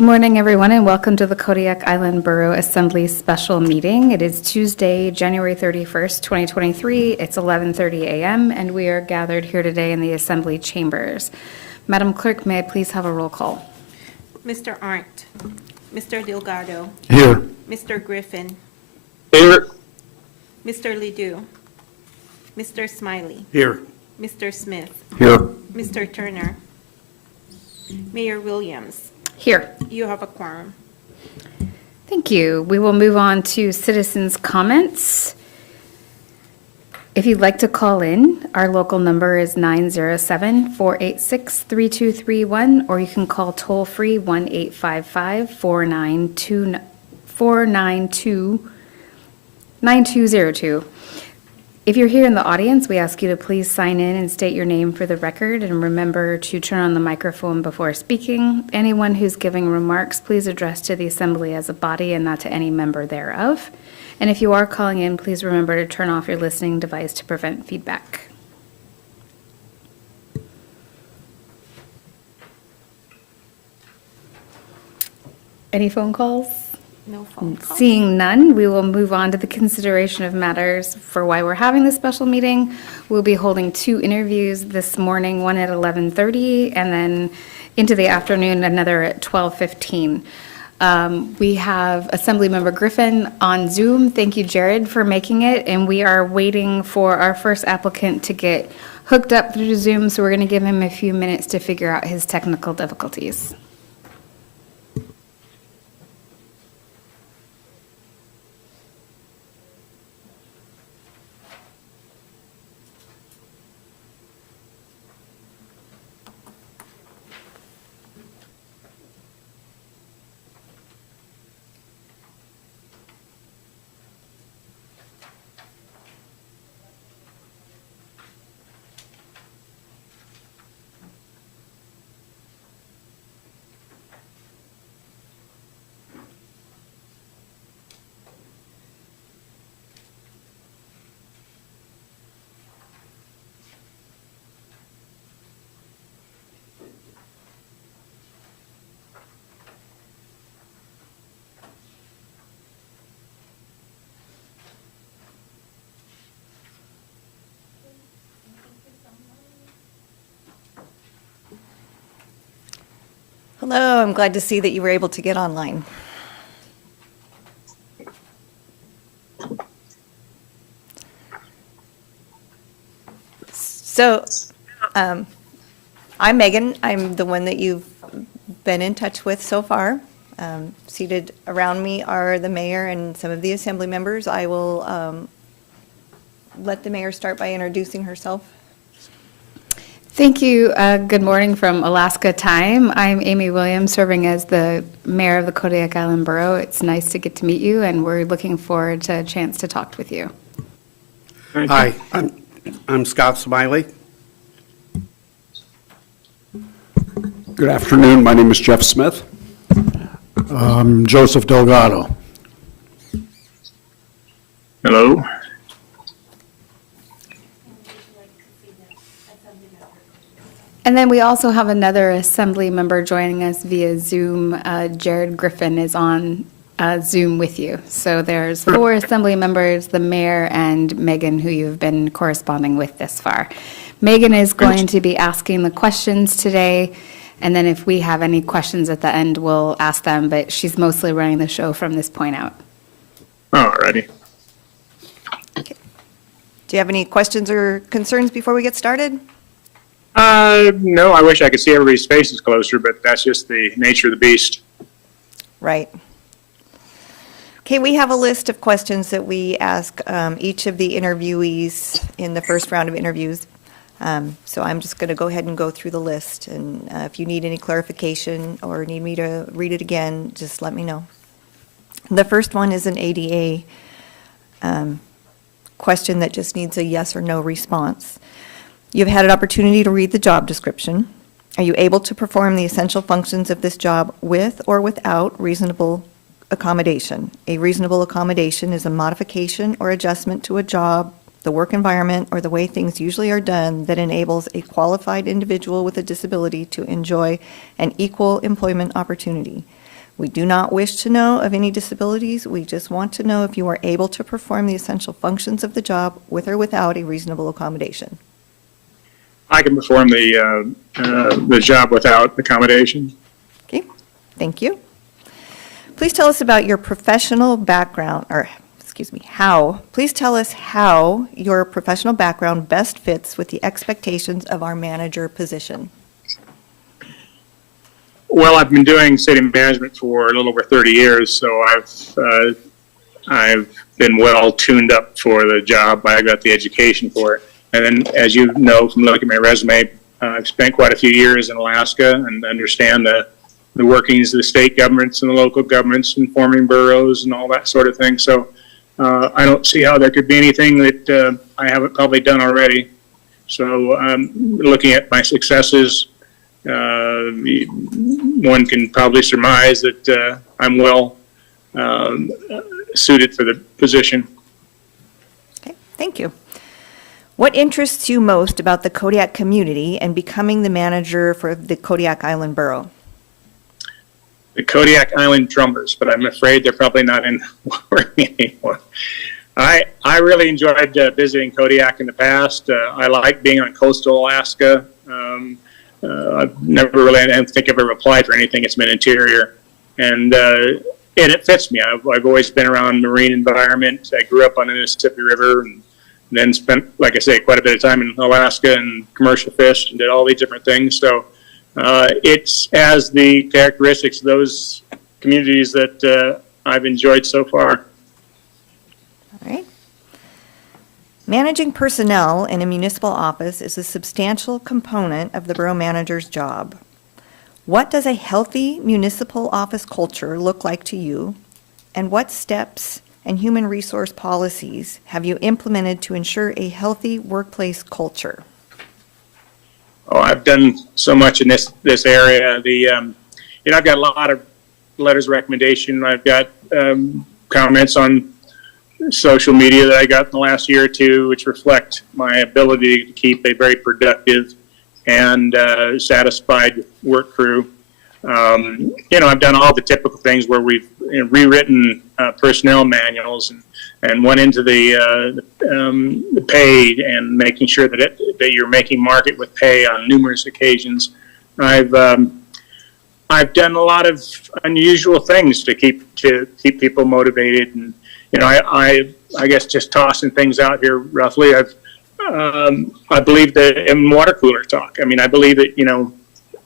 Good morning, everyone, and welcome to the Kodiak Island Borough Assembly Special Meeting. It is Tuesday, January 31st, 2023. It's 11:30 a.m., and we are gathered here today in the Assembly Chambers. Madam Clerk, may I please have a roll call? Mr. Arndt, Mr. Delgado, Here. Mr. Griffin, Here. Mr. Ledoux, Mr. Smiley, Here. Mr. Smith, Here. Mr. Turner, Mayor Williams. Here. You have a quorum. Thank you. We will move on to citizens' comments. If you'd like to call in, our local number is 907-486-3231, or you can call toll-free 1-855-492-9202. If you're here in the audience, we ask you to please sign in and state your name for the record, and remember to turn on the microphone before speaking. Anyone who's giving remarks, please address to the assembly as a body and not to any member thereof. And if you are calling in, please remember to turn off your listening device to prevent feedback. Any phone calls? No phone call. Seeing none, we will move on to the consideration of matters for why we're having this special meeting. We'll be holding 2 interviews this morning, one at 11:30 and then into the afternoon, another at 12:15. We have Assemblymember Griffin on Zoom. Thank you, Jared, for making it. And we are waiting for our first applicant to get hooked up through Zoom, so we're going to give him a few minutes to figure out his technical difficulties. Hello, I'm glad to see that you were able to get online. So, I'm Megan. I'm the one that you've been in touch with so far. Seated around me are the mayor and some of the assembly members. I will let the mayor start by introducing herself. Thank you. Good morning from Alaska time. I'm Amy Williams, serving as the mayor of the Kodiak Island Borough. It's nice to get to meet you, and we're looking forward to a chance to talk with you. Hi, I'm Scott Smiley. Good afternoon. My name is Jeff Smith. Joseph Delgado. Hello. And then we also have another assembly member joining us via Zoom. Jared Griffin is on Zoom with you. So there's 4 assembly members, the mayor, and Megan, who you've been corresponding with this far. Megan is going to be asking the questions today, and then if we have any questions at the end, we'll ask them, but she's mostly running the show from this point out. Alrighty. Do you have any questions or concerns before we get started? No, I wish I could see everybody's faces closer, but that's just the nature of the beast. Right. Okay, we have a list of questions that we ask each of the interviewees in the first round of interviews. So I'm just going to go ahead and go through the list, and if you need any clarification or need me to read it again, just let me know. The first one is an ADA question that just needs a yes or no response. You've had an opportunity to read the job description. Are you able to perform the essential functions of this job with or without reasonable accommodation? A reasonable accommodation is a modification or adjustment to a job, the work environment, or the way things usually are done that enables a qualified individual with a disability to enjoy an equal employment opportunity. We do not wish to know of any disabilities. We just want to know if you are able to perform the essential functions of the job with or without a reasonable accommodation. I can perform the job without accommodation. Okay, thank you. Please tell us about your professional background, please tell us how your professional background best fits with the expectations of our manager position. Well, I've been doing city management for a little over 30 years, so I've been well tuned up for the job. I got the education for it. And then, as you know from looking at my resume, I've spent quite a few years in Alaska and understand the workings of the state governments and the local governments and forming boroughs and all that sort of thing. So I don't see how there could be anything that I haven't probably done already. So looking at my successes, one can probably surmise that I'm well suited for the position. Okay, thank you. What interests you most about the Kodiak community and becoming the manager for the Kodiak Island Borough? The Kodiak Island drummers, but I'm afraid they're probably not in working anymore. I really enjoyed visiting Kodiak in the past. I like being on coastal Alaska. I've never really, I don't think I've ever applied for anything. It's been interior, and it fits me. I've always been around marine environment. I grew up on the Mississippi River, and then spent, like I say, quite a bit of time in Alaska and commercial fish and did all these different things. So it's as the characteristics of those communities that I've enjoyed so far. All right. Managing personnel in a municipal office is a substantial component of the borough manager's job. What does a healthy municipal office culture look like to you, and what steps and human resource policies have you implemented to ensure a healthy workplace culture? Oh, I've done so much in this area. I've got a lot of letters of recommendation. I've got comments on social media that I got in the last year or two, which reflect my ability to keep a very productive and satisfied work crew. I've done all the typical things where we've rewritten personnel manuals and went into the pay and making sure that you're making market with pay on numerous occasions. I've done a lot of unusual things to keep people motivated, and I guess just tossing things out here roughly. I believe that in water cooler talk. I mean, I believe that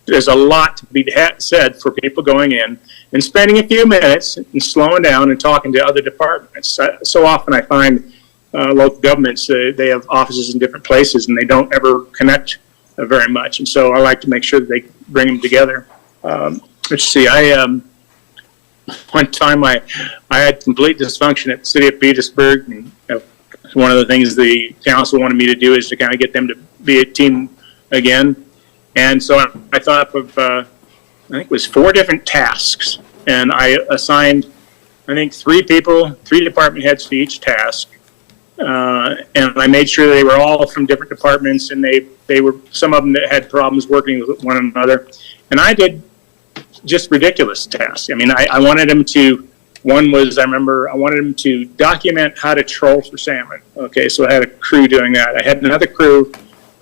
there's a lot to be said for people going in and spending a few minutes and slowing down and talking to other departments. So often I find local governments, they have offices in different places and they don't ever connect very much. And so I like to make sure that they bring them together. Let's see, one time I had complete dysfunction at the city of Petersburg. And, one of the things the council wanted me to do is to kind of get them to be a team again. And so I thought of, I think it was 4 different tasks. And I assigned, I think, 3 department heads to each task. And I made sure they were all from different departments, and they were, some of them that had problems working with one another. And I did just ridiculous tasks. I mean, I wanted them to, one was, I wanted them to document how to troll for salmon. Okay, so I had a crew doing that. I had another crew.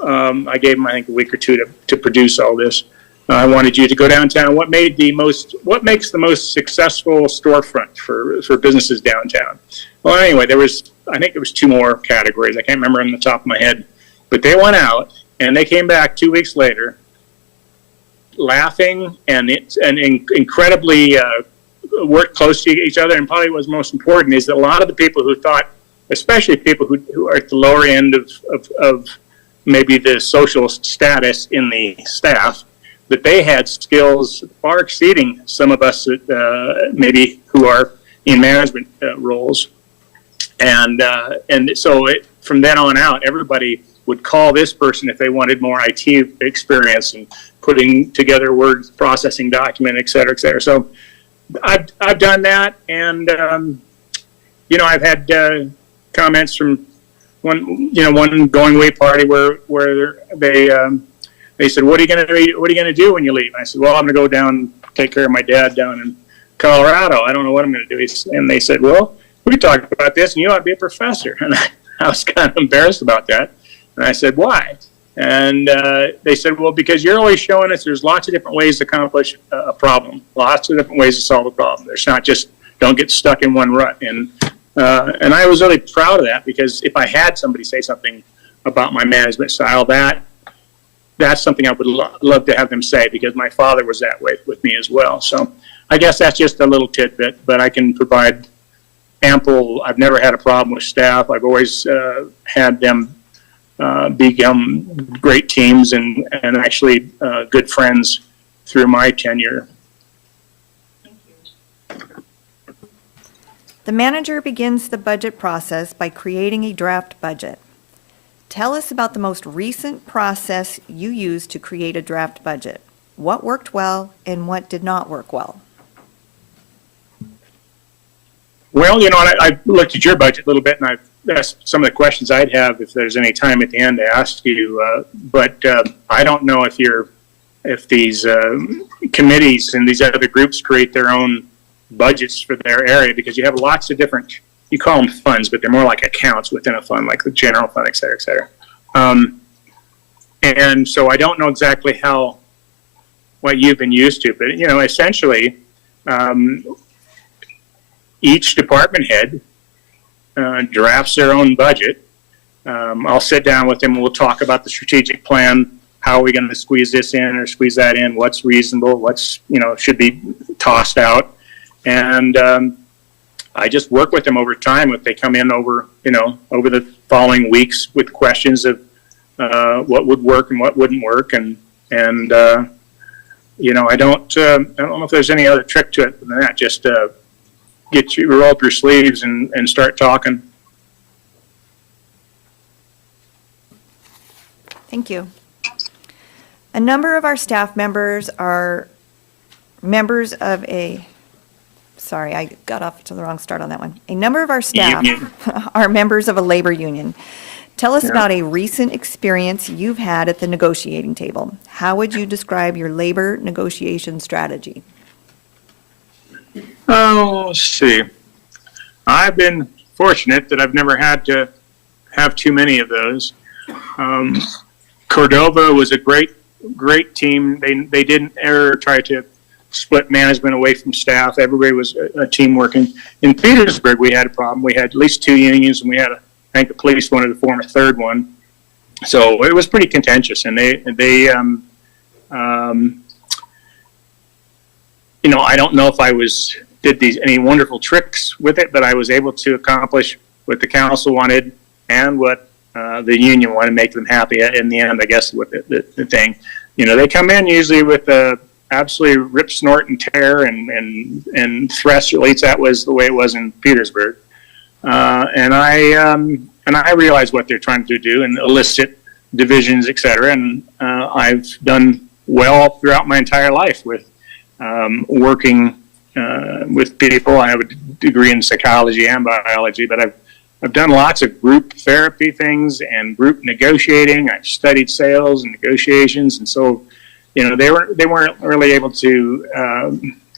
I gave them, I think, a week or 2 to produce all this. I wanted you to go downtown. What makes the most successful storefront for businesses downtown? Well, anyway, I think there was 2 more categories. I can't remember on the top of my head, but they went out and they came back 2 weeks later, laughing and incredibly worked close to each other. And probably what's most important is that a lot of the people who thought, especially people who are at the lower end of maybe the social status in the staff, that they had skills far exceeding some of us maybe who are in management roles. And so from then on out, everybody would call this person if they wanted more IT experience and putting together word processing document, et cetera, et cetera. So I've done that. And, I've had comments from one going away party where they said, what are you going to do when you leave? And I said, well, I'm going to go down, take care of my dad down in Colorado. I don't know what I'm going to do. And they said, well, we talked about this, and you ought to be a professor. And I was kind of embarrassed about that. And I said, why? And they said, well, because you're always showing us there's lots of different ways to accomplish a problem, lots of different ways to solve a problem. There's not just don't get stuck in one rut. And I was really proud of that, because if I had somebody say something about my management style, that's something I would love to have them say, because my father was that way with me as well. So I guess that's just a little tidbit, but I can provide ample. I've never had a problem with staff. I've always had them become great teams and actually good friends through my tenure. The manager begins the budget process by creating a draft budget. Tell us about the most recent process you used to create a draft budget. What worked well and what did not work well? Well, I looked at your budget a little bit, and I've asked some of the questions I'd have if there's any time at the end to ask you. But I don't know if these committees and these other groups create their own budgets for their area, because you have lots of different, you call them funds, but they're more like accounts within a fund, like the general fund, et cetera, et cetera. And so I don't know exactly what you've been used to, but, essentially, each department head drafts their own budget. I'll sit down with them and we'll talk about the strategic plan. How are we going to squeeze this in or squeeze that in? What's reasonable? What's, should be tossed out? And I just work with them over time. If they come in over the following weeks with questions of what would work and what wouldn't work. And I don't know if there's any other trick to it than that. Just roll up your sleeves and start talking. Thank you. A number of our staff members are members of sorry, I got off to the wrong start on that one. A number of our staff Union. are members of a labor union. Tell us Yeah. about a recent experience you've had at the negotiating table. How would you describe your labor negotiation strategy? Oh, let's see. I've been fortunate that I've never had to have too many of those. Cordova was a great team. They didn't ever try to split management away from staff. Everybody was a team working. In Petersburg, we had a problem. We had at least two unions, and we had, I think the police wanted to form a third one. So it was pretty contentious, and I don't know if I did any wonderful tricks with it, but I was able to accomplish what the council wanted and what the union wanted to make them happy in the end, I guess, with the thing. They come in usually with absolutely rip, snort, and tear and thrust. At least that was the way it was in Petersburg. And I realize what they're trying to do and elicit divisions, et cetera. And I've done well throughout my entire life with working with people. I have a degree in psychology and biology, but I've done lots of group therapy things and group negotiating. I've studied sales and negotiations, and so they weren't really able to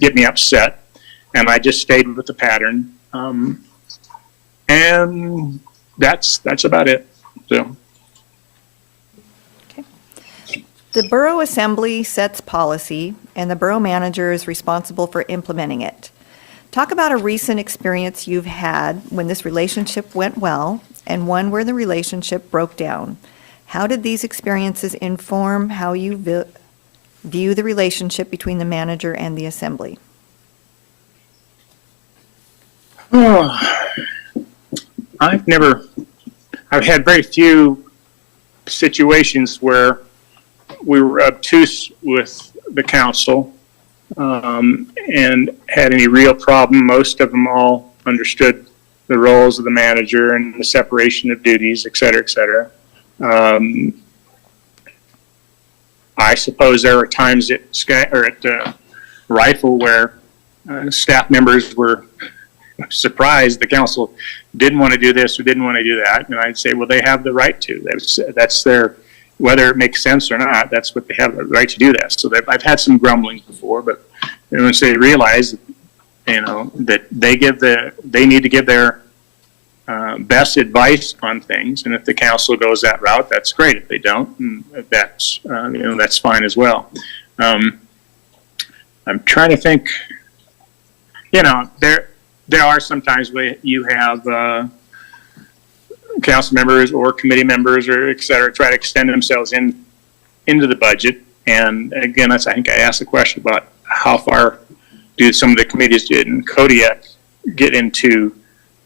get me upset, and I just stayed with the pattern, and that's about it. So. The Borough Assembly sets policy, and the Borough Manager is responsible for implementing it. Talk about a recent experience you've had when this relationship went well and one where the relationship broke down. How did these experiences inform how you view the relationship between the manager and the Assembly? Oh, I've had very few situations where we were obtuse with the council and had any real problem. Most of them all understood the roles of the manager and the separation of duties, et cetera, et cetera. I suppose there were times at Rifle where staff members were surprised the council didn't want to do this or didn't want to do that, and I'd say, well, they have the right to. That's their, whether it makes sense or not, that's what they have the right to do that. So I've had some grumblings before, but once they realize that they need to give their best advice on things. And if the council goes that route, that's great. If they don't, that's, that's fine as well. I'm trying to think, there are sometimes where you have council members or committee members or et cetera try to extend themselves into the budget. And again, I think I asked the question about how far do some of the committees in Kodiak get into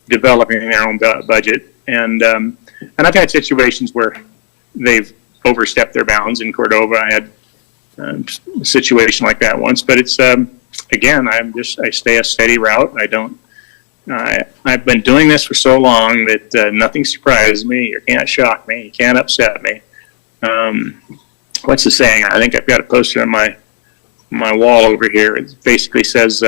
developing their own budget. And I've had situations where they've overstepped their bounds. In Cordova, I had a situation like that once, but it's, again, I stay a steady route. I've been doing this for so long that nothing surprises me. You can't shock me. You can't upset me. What's the saying? I think I've got it posted on my wall over here. It basically says,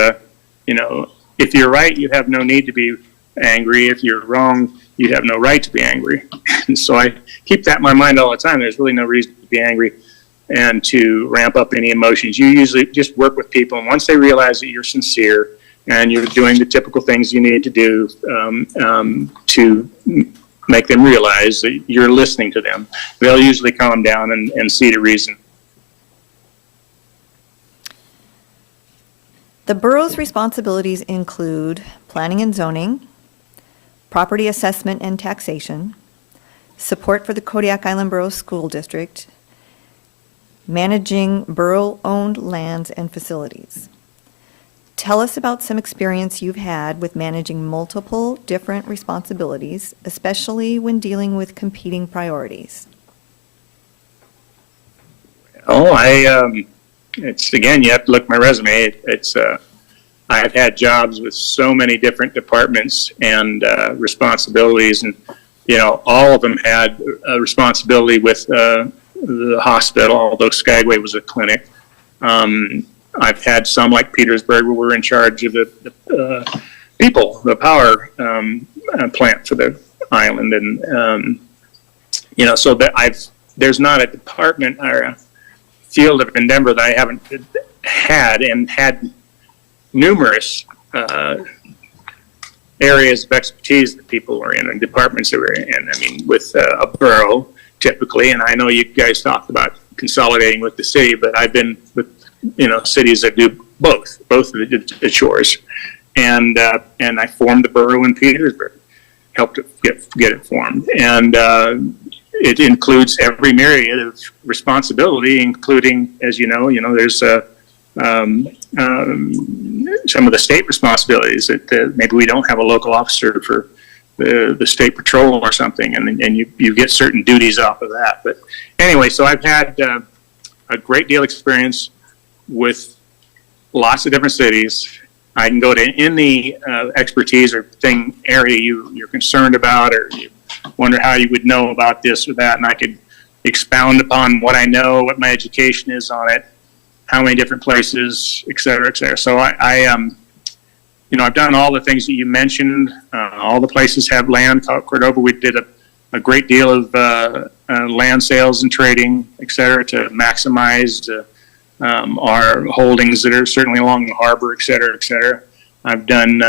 if you're right, you have no need to be angry. If you're wrong, you have no right to be angry. And so I keep that in my mind all the time. There's really no reason to be angry and to ramp up any emotions. You usually just work with people, and once they realize that you're sincere and you're doing the typical things you need to do to make them realize that you're listening to them, they'll usually calm down and see the reason. The borough's responsibilities include planning and zoning, property assessment and taxation, support for the Kodiak Island Borough School District, managing borough-owned lands and facilities. Tell us about some experience you've had with managing multiple different responsibilities, especially when dealing with competing priorities. It's, again, you have to look at my resume. I've had jobs with so many different departments and responsibilities, and all of them had a responsibility with the hospital, although Skagway was a clinic. I've had some like Petersburg where we're in charge of the people, the power plant for the island, and so that there's not a department or a field of endeavor that I haven't had, and had numerous areas of expertise that people were in and departments that were in. I mean, with a borough typically, and I know you guys talked about consolidating with the city, but I've been with cities that do both of the chores, and I formed the borough in Petersburg, helped get it formed, and it includes every myriad of responsibility, including, as there's some of the state responsibilities that maybe we don't have a local officer for the state patrol or something, and you get certain duties off of that. But anyway, so I've had a great deal of experience with lots of different cities. I can go to any expertise or area you're concerned about, or you wonder how you would know about this or that, and I could expound upon what I know, what my education is on it, how many different places, et cetera, et cetera. So I've done all the things that you mentioned. All the places have land. Cordova, we did a great deal of land sales and trading, et cetera, to maximize our holdings that are certainly along the harbor, et cetera, et cetera. I've done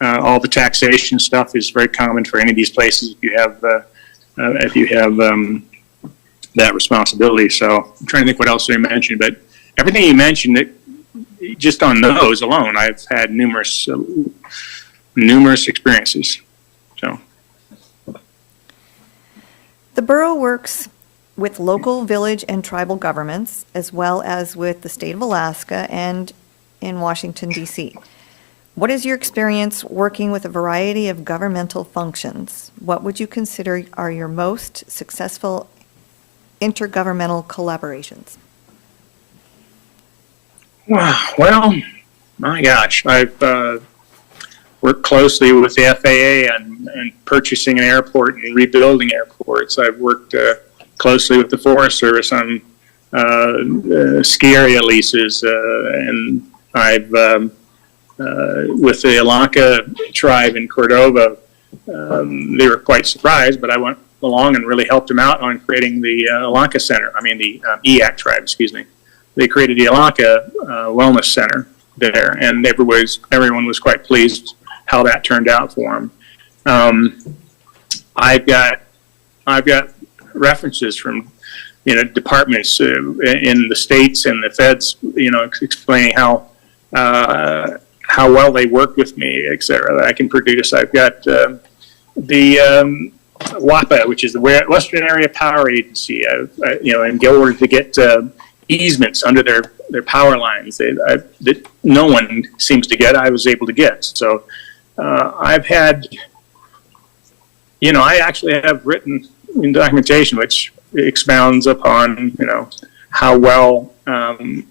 all the taxation stuff is very common for any of these places if you have that responsibility. So I'm trying to think what else they mentioned, but everything you mentioned, just on those alone, I've had numerous experiences. So The borough works with local, village, and tribal governments, as well as with the state of Alaska and in Washington, D.C. What is your experience working with a variety of governmental functions? What would you consider are your most successful intergovernmental collaborations? Well, my gosh, I've worked closely with the FAA and purchasing an airport and rebuilding airports. I've worked closely with the Forest Service on ski area leases, and I've with the Yelonka tribe in Cordova, they were quite surprised, but I went along and really helped them out on creating the the EAC tribe, excuse me. They created the Yelonka Wellness Center, there, and everyone was quite pleased how that turned out for him. I've got references from departments in the states and the feds, explaining how well they worked with me, et cetera, that I can produce. I've got the WAPA, which is the Western Area Power Agency, in order to get easements under their power lines that no one seems to get, I was able to get. So I've had, I actually have written in documentation which expounds upon, how well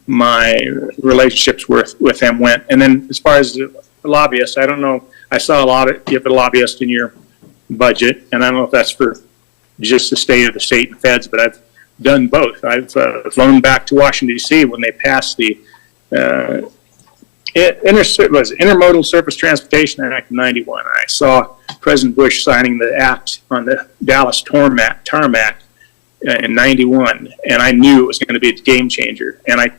my relationships with them went. And then as far as the lobbyists, I don't know, I saw you have a lobbyist in your budget, and I don't know if that's for just the state of the state and feds, but I've done both. I've flown back to Washington, D.C. when they passed the Intermodal Surface Transportation Act of 91. I saw President Bush signing the act on the Dallas tarmac in 91, and I knew it was going to be a game changer. And I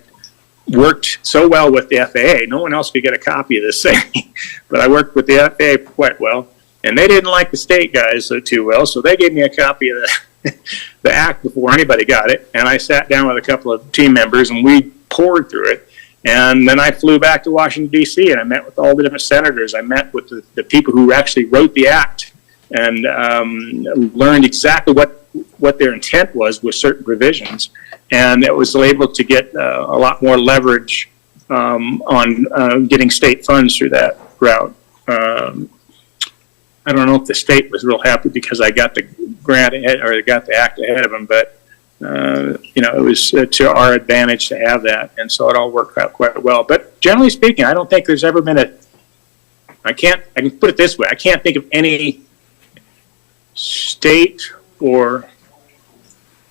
worked so well with the FAA, no one else could get a copy of this thing, but I worked with the FAA quite well, and they didn't like the state guys too well, so they gave me a copy of the act before anybody got it, and I sat down with a couple of team members, and we poured through it. And then I flew back to Washington, D.C., and I met with all the different senators. I met with the people who actually wrote the act, and learned exactly what their intent was with certain provisions. And it was able to get a lot more leverage on getting state funds through that route. I don't know if the state was real happy because I got the grant ahead, or got the act ahead of them, but it was to our advantage to have that, and so it all worked out quite well. But generally speaking, I don't think there's ever been I can put it this way, I can't think of any state or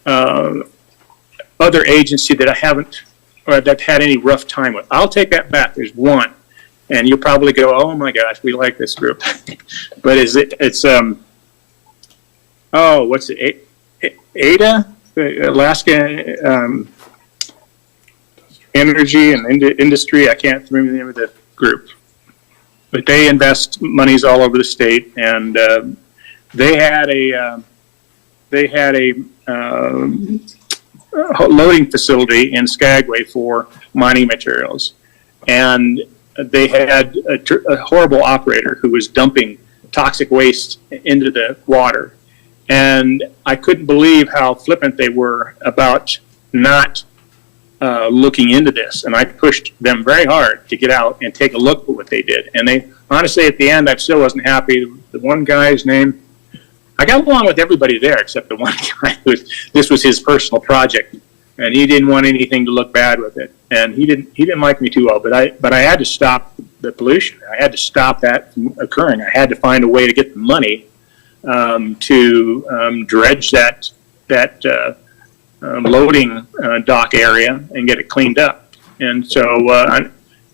other agency that I haven't, or that I've had any rough time with. I'll take that back. There's one, and you'll probably go, "Oh my gosh, we like this group," but what's it? ADA, Alaska Energy and Industry. I can't remember the name of the group, but they invest monies all over the state, and they had a loading facility in Skagway for mining materials, and they had a horrible operator who was dumping toxic waste into the water. And I couldn't believe how flippant they were about not looking into this. And I pushed them very hard to get out and take a look at what they did. And they, honestly, at the end, I still wasn't happy. The one guy's name, I got along with everybody there except the one guy this was his personal project, and he didn't want anything to look bad with it. And he didn't like me too well. But I had to stop the pollution. I had to stop that from occurring. I had to find a way to get the money to dredge that loading dock area and get it cleaned up. And so,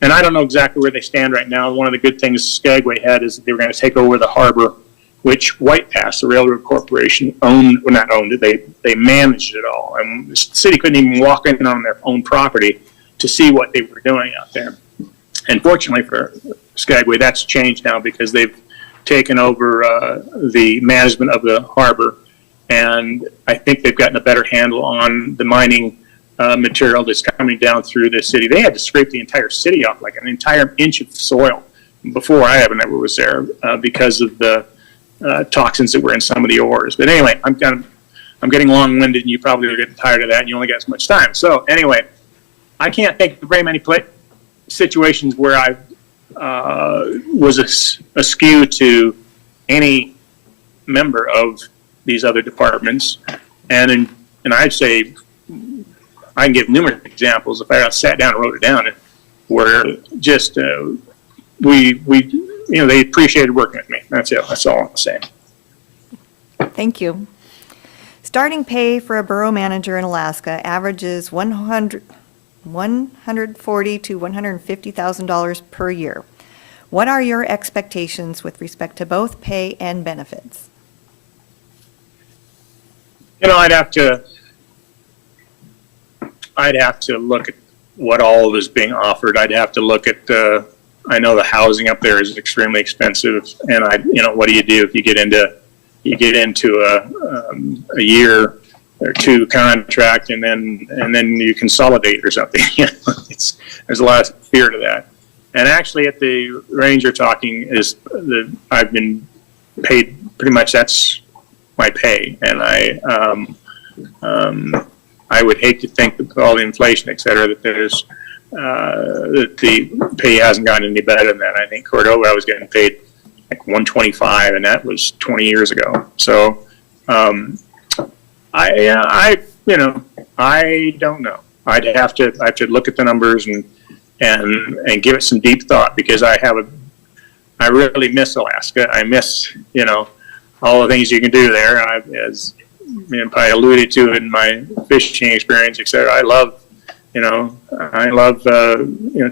and I don't know exactly where they stand right now. One of the good things Skagway had is that they were going to take over the harbor, which White Pass, the railroad corporation, not owned it, they managed it all. And the city couldn't even walk in on their own property to see what they were doing out there. And fortunately for Skagway, that's changed now because they've taken over the management of the harbor, and I think they've gotten a better handle on the mining material that's coming down through the city. They had to scrape the entire city off, like an entire inch of soil, before I ever was there because of the toxins that were in some of the ores. But anyway, I'm getting long-winded, and you probably are getting tired of that, and you only got so much time. So anyway, I can't think of very many situations where I was askew to any member of these other departments, and I'd say I can give numerous examples if I sat down and wrote it down, where just they appreciated working with me. That's it. That's all I'm saying. Thank you. Starting pay for a borough manager in Alaska averages $140,000 to $150,000 per year. What are your expectations with respect to both pay and benefits? I'd have to look what all is being offered. I'd have to look at, I know the housing up there is extremely expensive, and what do you do if you get into a year or two contract and then you consolidate or something. There's a lot of fear to that. And actually, at the range you're talking I've been paid pretty much, that's my pay, and I would hate to think that with all the inflation, et cetera, that that the pay hasn't gotten any better than that. I think Cordova, I was getting paid like $125, and that was 20 years ago. So, I don't know. I have to look at the numbers and give it some deep thought, because I really miss Alaska. I miss, all the things you can do there. As I alluded to in my fishing experience, et cetera. I love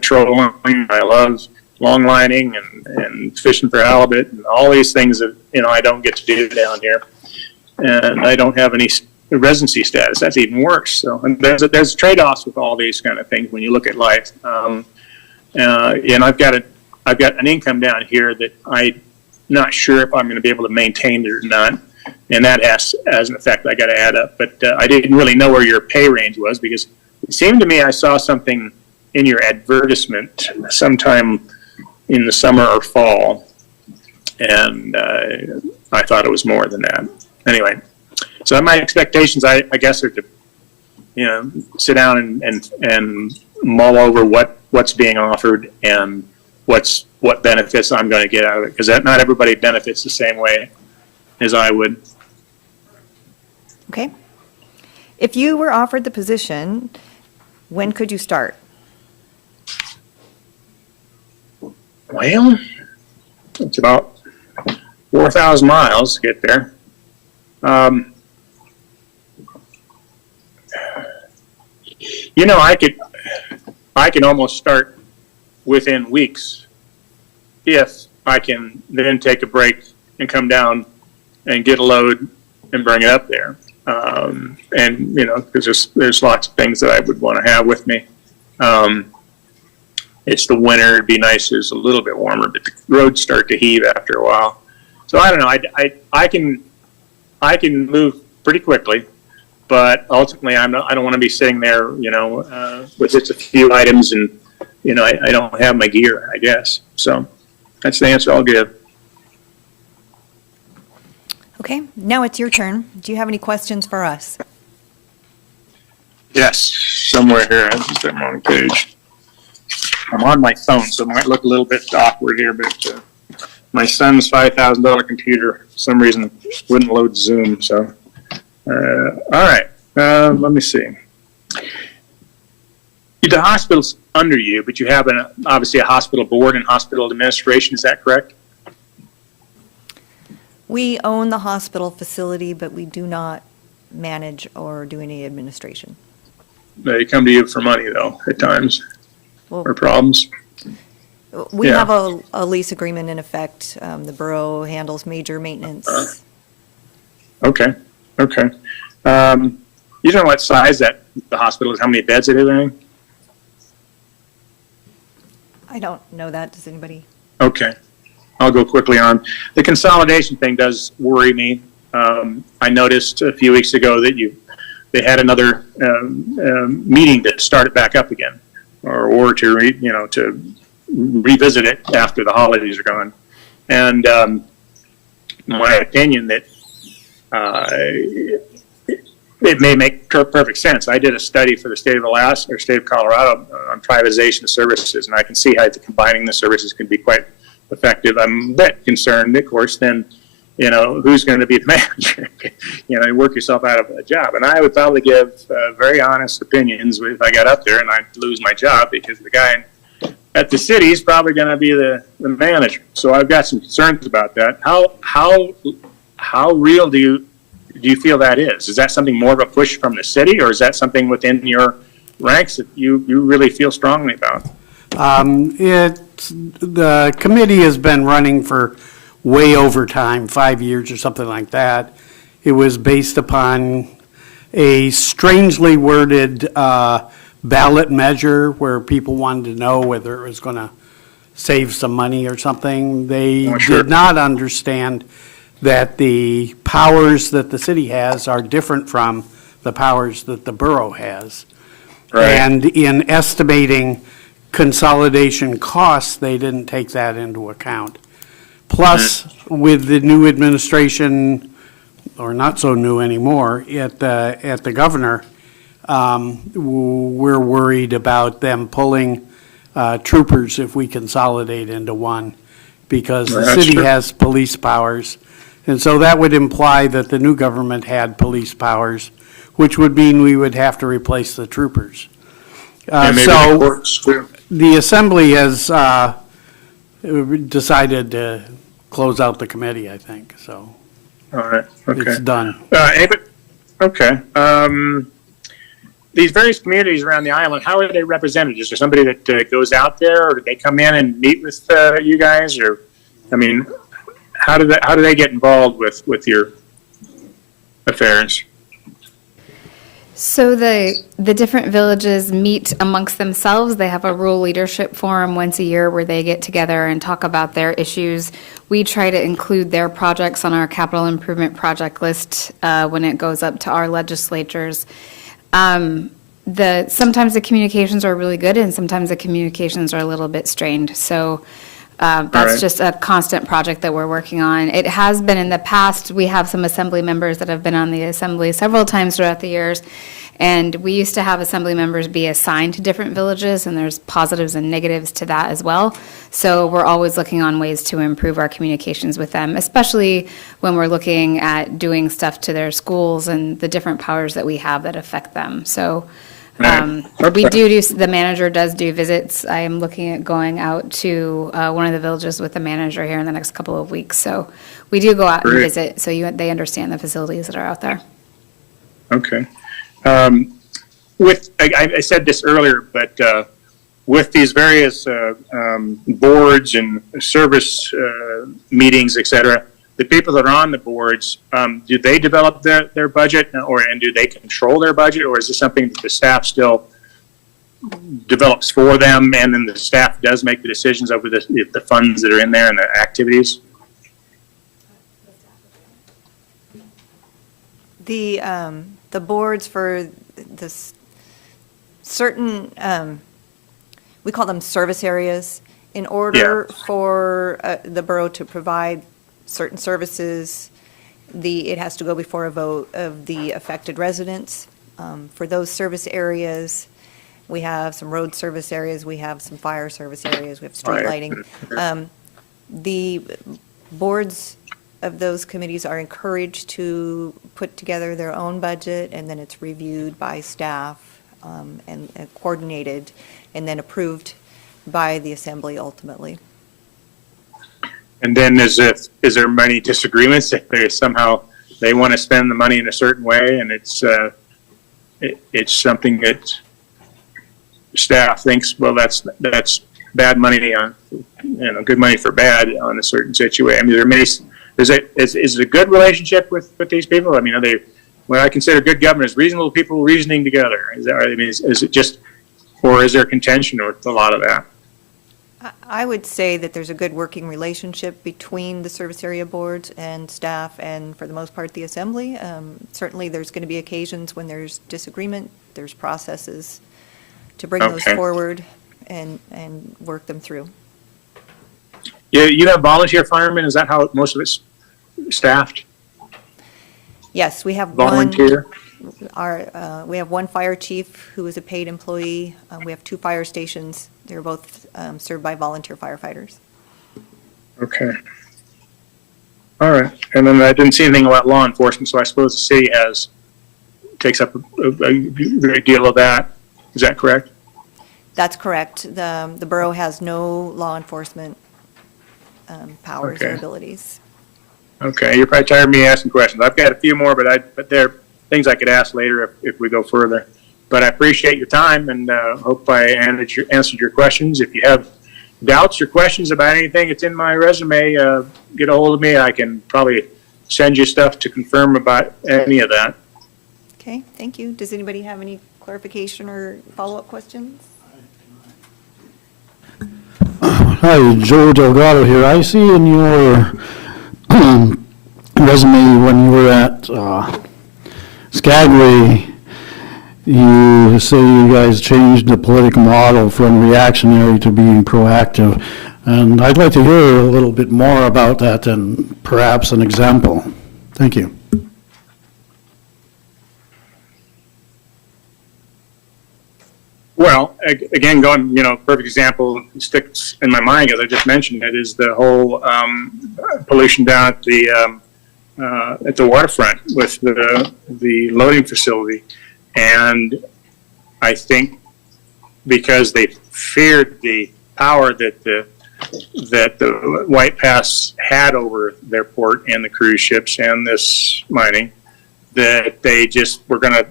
trolling. I love long lining and fishing for halibut and all these things that, I don't get to do down here. And I don't have any residency status. That's even worse. So there's trade-offs with all these kind of things when you look at life. And I've got an income down here that I'm not sure if I'm going to be able to maintain it or not. And that has an effect I got to add up. But I didn't really know where your pay range was, because it seemed to me I saw something in your advertisement sometime in the summer or fall, and I thought it was more than that. Anyway, so my expectations, I guess, are to, sit down and mull over what's being offered and what benefits I'm going to get out of it, because not everybody benefits the same way as I would. Okay. If you were offered the position, when could you start? Well, it's about 4,000 miles to get there. I can almost start within weeks if I can then take a break and come down and get a load and bring it up there. Because there's lots of things that I would want to have with me. It's the winter. It'd be nice if it's a little bit warmer, but the roads start to heave after a while. So I don't know. I can move pretty quickly, but ultimately I don't want to be sitting there, with just a few items and, I don't have my gear, I guess. So that's the answer I'll give. Okay, now it's your turn. Do you have any questions for us? Yes, somewhere here. I just got the wrong page. I'm on my phone, so it might look a little bit awkward here, but my son's $5,000 computer, for some reason, wouldn't load Zoom. So, all right, let me see. The hospital's under you, but you have obviously a hospital board and hospital administration. Is that correct? We own the hospital facility, but we do not manage or do any administration. They come to you for money, though, at times, or problems. We Yeah. have a lease agreement in effect. The borough handles major maintenance. Okay. You don't know what size the hospital is, how many beds it is, or anything? I don't know that. Does anybody? Okay. I'll go quickly on. The consolidation thing does worry me. I noticed a few weeks ago that they had another meeting to start it back up again, or to revisit it after the holidays are gone. And my opinion that it may make perfect sense. I did a study for the state of Alaska or state of Colorado on privatization of services, and I can see how combining the services can be quite effective. I'm a bit concerned, of course, then, who's going to be the manager? You work yourself out of a job. And I would probably give very honest opinions if I got up there and I'd lose my job, because the guy at the city is probably going to be the manager. So I've got some concerns about that. How real do you feel that is? Is that something more of a push from the city, or is that something within your ranks that you really feel strongly about? The committee has been running for way over time, 5 years or something like that. It was based upon a strangely worded ballot measure where people wanted to know whether it was going to save some money or something. They Oh, sure. did not understand that the powers that the city has are different from the powers that the borough has. Right. And in estimating consolidation costs, they didn't take that into account. Plus, with the new administration, or not so new anymore, at the governor, we're worried about them pulling troopers if we consolidate into one, because the That's city true. has police powers. And so that would imply that the new government had police powers, which would mean we would have to replace the troopers. And maybe the So courts too. the assembly has decided to close out the committee, I think, so All right, okay. it's done. Okay. These various communities around the island, how are they represented? Is there somebody that goes out there, or do they come in and meet with you guys? Or, I mean, how do they get involved with your affairs? So the different villages meet amongst themselves. They have a rural leadership forum once a year where they get together and talk about their issues. We try to include their projects on our capital improvement project list when it goes up to our legislatures. Sometimes the communications are really good and sometimes the communications are a little bit strained. So that's right. just a constant project that we're working on. It has been in the past. We have some assembly members that have been on the assembly several times throughout the years. And we used to have assembly members be assigned to different villages, and there's positives and negatives to that as well. So we're always looking on ways to improve our communications with them, especially when we're looking at doing stuff to their schools and the different powers that we have that affect them. So we do, the manager does do visits. I am looking at going out to one of the villages with the manager here in the next couple of weeks. So we do go out and Great. visit, so they understand the facilities that are out there. Okay. I said this earlier, but with these various boards and service meetings, et cetera, the people that are on the boards, do they develop their budget, and do they control their budget, or is this something that the staff still develops for them, and then the staff does make the decisions over the funds that are in there and the activities? The boards for this certain, we call them service areas. In order for the borough to provide certain services, it has to go before a vote of the affected residents. For those service areas, we have some road service areas, we have some fire service areas, we have street lighting. The boards of those committees are encouraged to put together their own budget, and then it's reviewed by staff and coordinated, and then approved by the assembly ultimately. And then is there many disagreements if they want to spend the money in a certain way, and it's something that staff thinks, well, that's bad money on, good money for bad on a certain situation. I mean, is it a good relationship with these people? I mean, are they, what I consider good governors, reasonable people reasoning together? Is it just, or is there contention with a lot of that? I would say that there's a good working relationship between the service area boards and staff, and for the most part, the assembly. Certainly, there's going to be occasions when there's disagreement. There's processes to bring those forward and work them through. You have volunteer firemen? Is that how most of it's staffed? Yes, we have Volunteer? we have one fire chief who is a paid employee. We have 2 fire stations. They're both served by volunteer firefighters. Okay. All right. And then I didn't see anything about law enforcement, so I suppose the city takes up a great deal of that. Is that correct? That's correct. The borough has no law enforcement powers or Okay. abilities. Okay. You're probably tired of me asking questions. I've got a few more, but there are things I could ask later if we go further. But I appreciate your time, and hope I answered your questions. If you have doubts or questions about anything that's in my resume, get a hold of me. I can probably send you stuff to confirm about any of that. Okay, thank you. Does anybody have any clarification or follow-up questions? Hi, Joe Delgado here. I see in your resume when you were at Skagway, you say you guys changed the political model from reactionary to being proactive. And I'd like to hear a little bit more about that and perhaps an example. Thank you. Well, again, perfect example sticks in my mind, as I just mentioned it, is the whole pollution down at the waterfront with the loading facility. And I think because they feared the power that the White Pass had over their port and the cruise ships and this mining, that they just were going to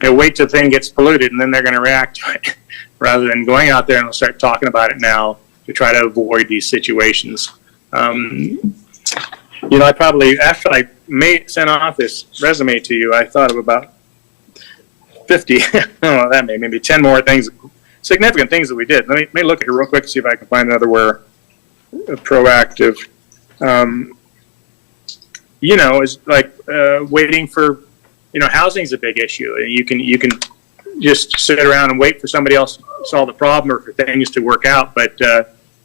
they wait till the thing gets polluted and then they're going to react to it rather than going out there and start talking about it now to try to avoid these situations. I probably, after I sent off this resume to you, I thought of about 50, maybe 10 more things, significant things that we did. Let me look at it real quick and see if I can find another where proactive, is like waiting for, housing is a big issue, and you can just sit around and wait for somebody else to solve the problem or for things to work out, but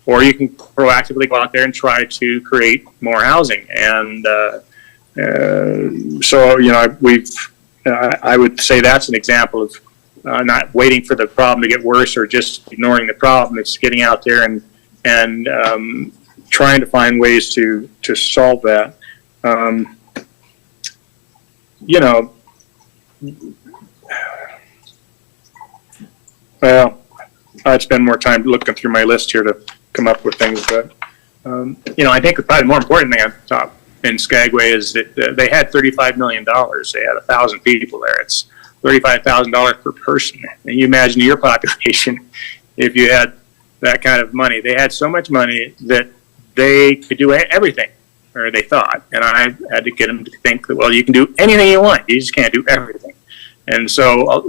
or you can proactively go out there and try to create more housing. And I would say that's an example of not waiting for the problem to get worse or just ignoring the problem. It's getting out there and trying to find ways to solve that. Well, I'd spend more time looking through my list here to come up with things, but I think probably the more important thing I thought in Skagway is that they had $35 million. They had 1,000 people there. It's $35,000 per person. And you imagine your population if you had that kind of money. They had so much money that they could do everything, or they thought. And I had to get them to think that, well, you can do anything you want. You just can't do everything. And so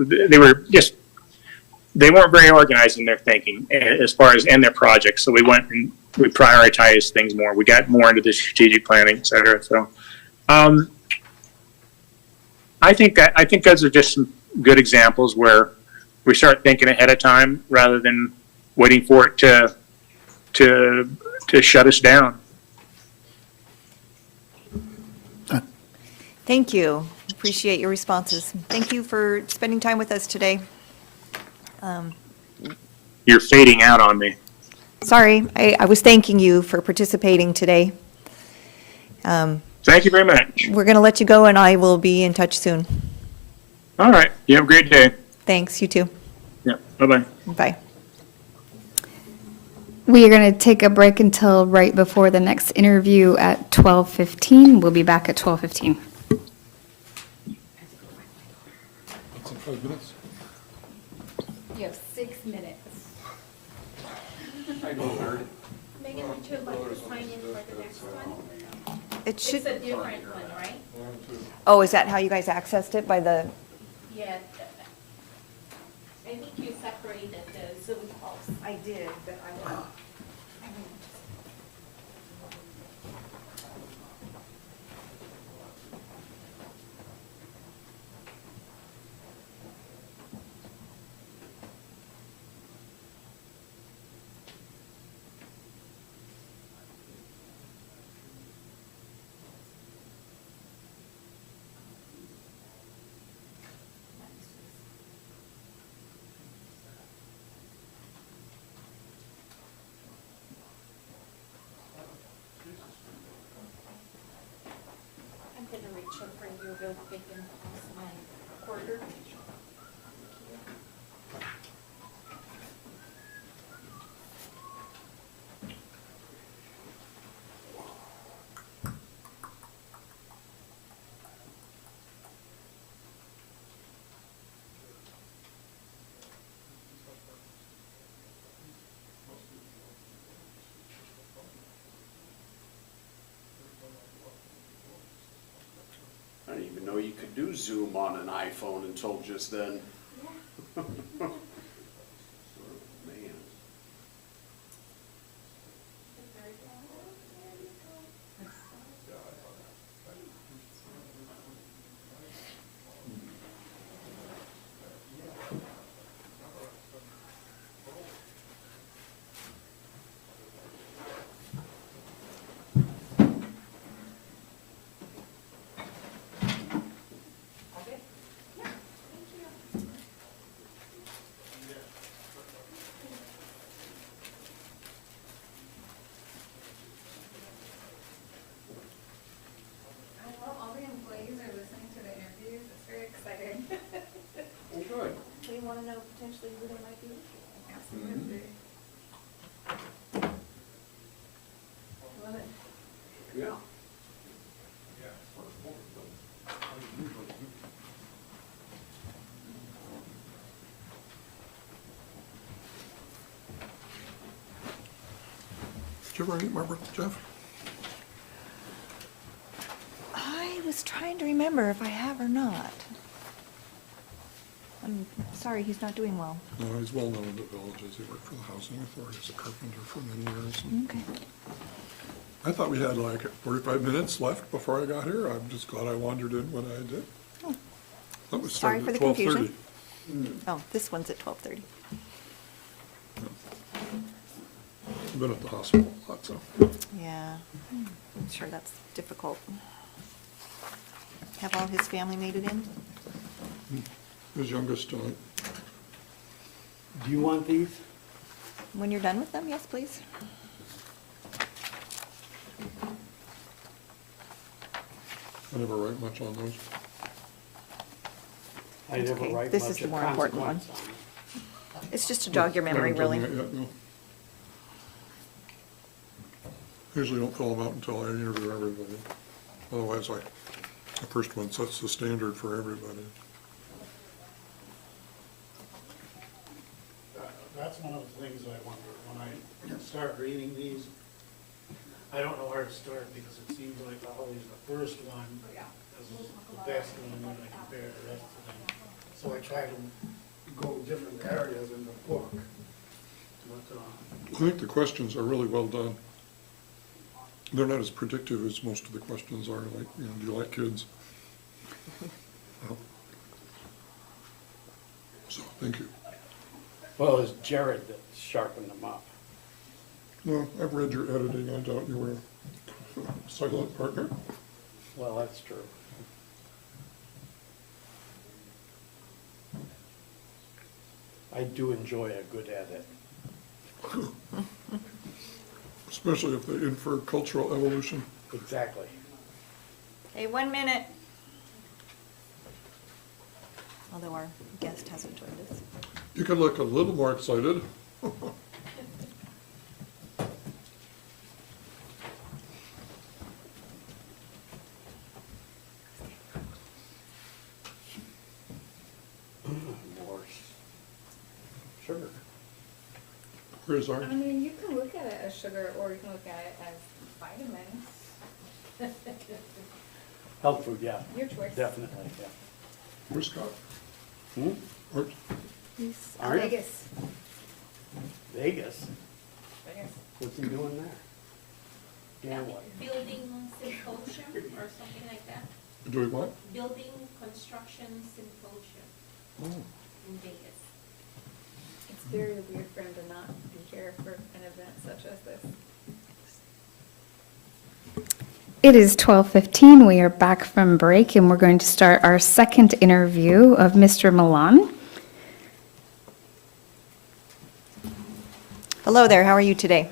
they weren't very organized in their thinking as far as in their projects. So we went and we prioritized things more. We got more into the strategic planning, et cetera. So I think those are just some good examples where we start thinking ahead of time rather than waiting for it to shut us down. Thank you. Appreciate your responses. Thank you for spending time with us today. You're fading out on me. Sorry, I was thanking you for participating today. Thank you very much. We're going to let you go, and I will be in touch soon. All right. You have a great day. Thanks, you too. Yeah. Bye-bye. Bye. We are going to take a break until right before the next interview at 12:15. We'll be back at 12:15. You have 6 minutes. Megan, would you like to sign in for the next one? It should, It's a different one, right? oh, is that how you guys accessed it, by the, Yeah. I think you separated the Zoom calls. I did, but I don't. I'm gonna reach up for you real quick and pass my quarter. I didn't even know you could do Zoom on an iPhone until just then. I love all the employees are listening to the interviews. It's very exciting. We want to know potentially who they might be. Absolutely. Love it. Yeah. Did you ever remember, Jeff? I was trying to remember if I have or not. I'm sorry, he's not doing well. No, he's well known in the villages. He worked for the housing authority as a carpenter for many years. And Okay. I thought we had like 45 minutes left before I got here. I'm just glad I wandered in when I did. That was Sorry started for at the confusion. 12:30. Oh, this one's at 12:30. I've been at the hospital a lot, so. Yeah, I'm sure that's difficult. Have all his family made it in? His youngest, Do you want these? When you're done with them, yes, please. I never write much on those. I never okay. write This much is the of more important one. consequence on it. It's just to jog your memory, Haven't done really. that yet, no. Usually don't fill them out until I interview everybody. Otherwise, the first one sets the standard for everybody. That's one of the things I wonder, when I start reading these, I don't know where to start, because it seems like always the first one is the best one when I compare the rest of them. So I try to go different areas in the book. But, I think the questions are really well done. They're not as predictive as most of the questions are, like, do you like kids? So, thank you. Well, it's Jared that sharpened them up. No, I've read your editing. I doubt you were a silent partner. Well, that's true. I do enjoy a good edit. Especially if they infer cultural evolution. Exactly. Hey, 1 minute. Although our guest hasn't joined us. You could look a little more excited. More sugar. Where's our, I mean, you can look at it as sugar or you can look at it as vitamins. Health food, yeah. Your choice. Definitely, yeah. where's Scott? Hmm? Where's, He's All right. Vegas. Vegas, Vegas. what's he doing there? Yeah, what? Building symposium or something like that. doing what? Building construction symposium Oh, in Vegas. It's very weird for him to not be here for an event such as this. It is 12:15. We are back from break and we're going to start our second interview of Mr. Milan. Hello there, how are you today?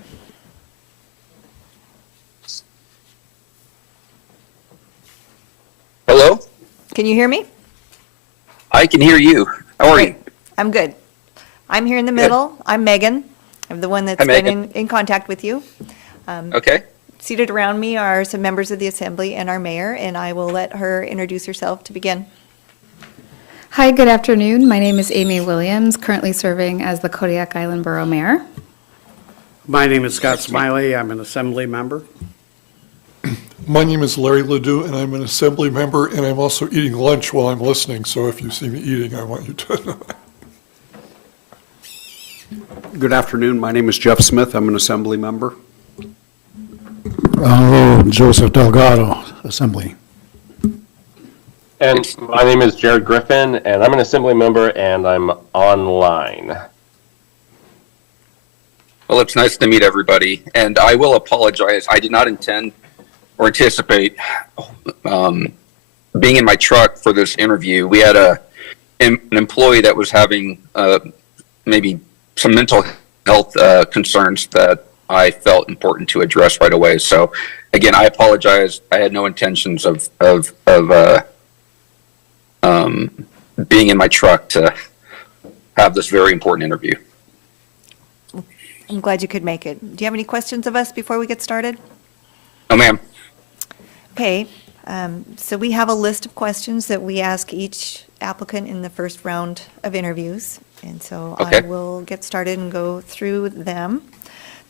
Hello? Can you hear me? I can hear you. How are you? Great. I'm good. I'm here in the middle. I'm Megan. I'm the one that's Hi, been Megan. in contact with you. Okay. Seated around me are some members of the assembly and our mayor, and I will let her introduce herself to begin. Hi, good afternoon. My name is Amy Williams, currently serving as the Kodiak Island Borough Mayor. My name is Scott Smiley. I'm an assembly member. my name is Larry Ledoux, and I'm an assembly member, and I'm also eating lunch while I'm listening, so if you see me eating, I want you to know that. Good afternoon. My name is Jeff Smith. I'm an assembly member. Hello, Joseph Delgado, Assembly. And my name is Jared Griffin, and I'm an assembly member, and I'm online. Well, it's nice to meet everybody, and I will apologize. I did not intend or anticipate being in my truck for this interview. We had an employee that was having maybe some mental health concerns that I felt important to address right away. So, again, I apologize. I had no intentions of being in my truck to have this very important interview. I'm glad you could make it. Do you have any questions of us before we get started? Oh, ma'am. Okay, so we have a list of questions that we ask each applicant in the first round of interviews. And so I Okay. will get started and go through them.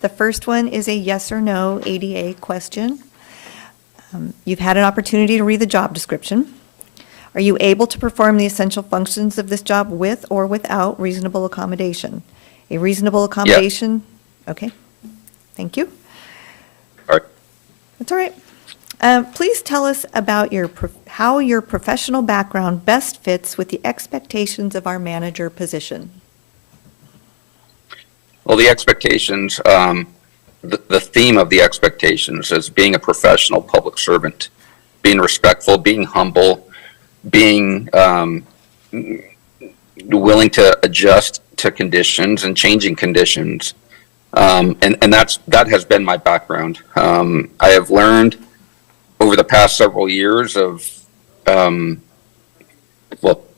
The first one is a yes or no ADA question. You've had an opportunity to read the job description. Are you able to perform the essential functions of this job with or without reasonable accommodation? A reasonable accommodation? Okay, thank you. All right. That's all right. Please tell us about how your professional background best fits with the expectations of our manager position. Well, the expectations, the theme of the expectations is being a professional public servant, being respectful, being humble, being willing to adjust to conditions and changing conditions. And that has been my background. I have learned over the past several years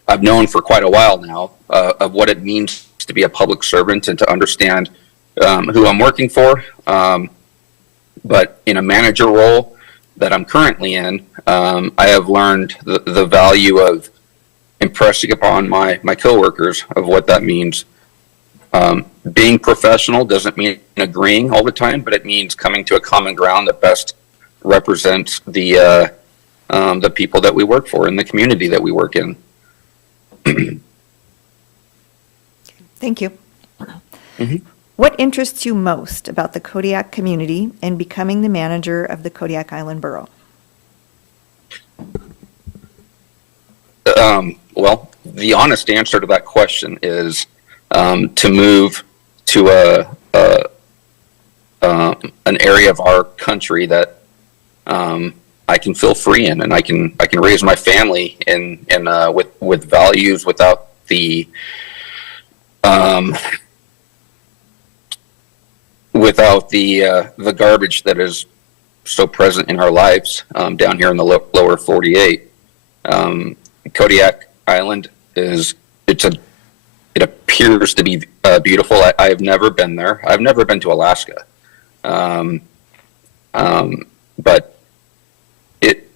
I've known for quite a while now of what it means to be a public servant and to understand who I'm working for. But in a manager role that I'm currently in, I have learned the value of impressing upon my coworkers of what that means. Being professional doesn't mean agreeing all the time, but it means coming to a common ground that best represents the people that we work for and the community that we work in. Thank you. Mhm. What interests you most about the Kodiak community and becoming the manager of the Kodiak Island Borough? Well, the honest answer to that question is to move to an area of our country that I can feel free in, and I can raise my family in with values without the garbage that is so present in our lives down here in the lower 48. Kodiak Island it appears to be beautiful. I have never been there. I've never been to Alaska, but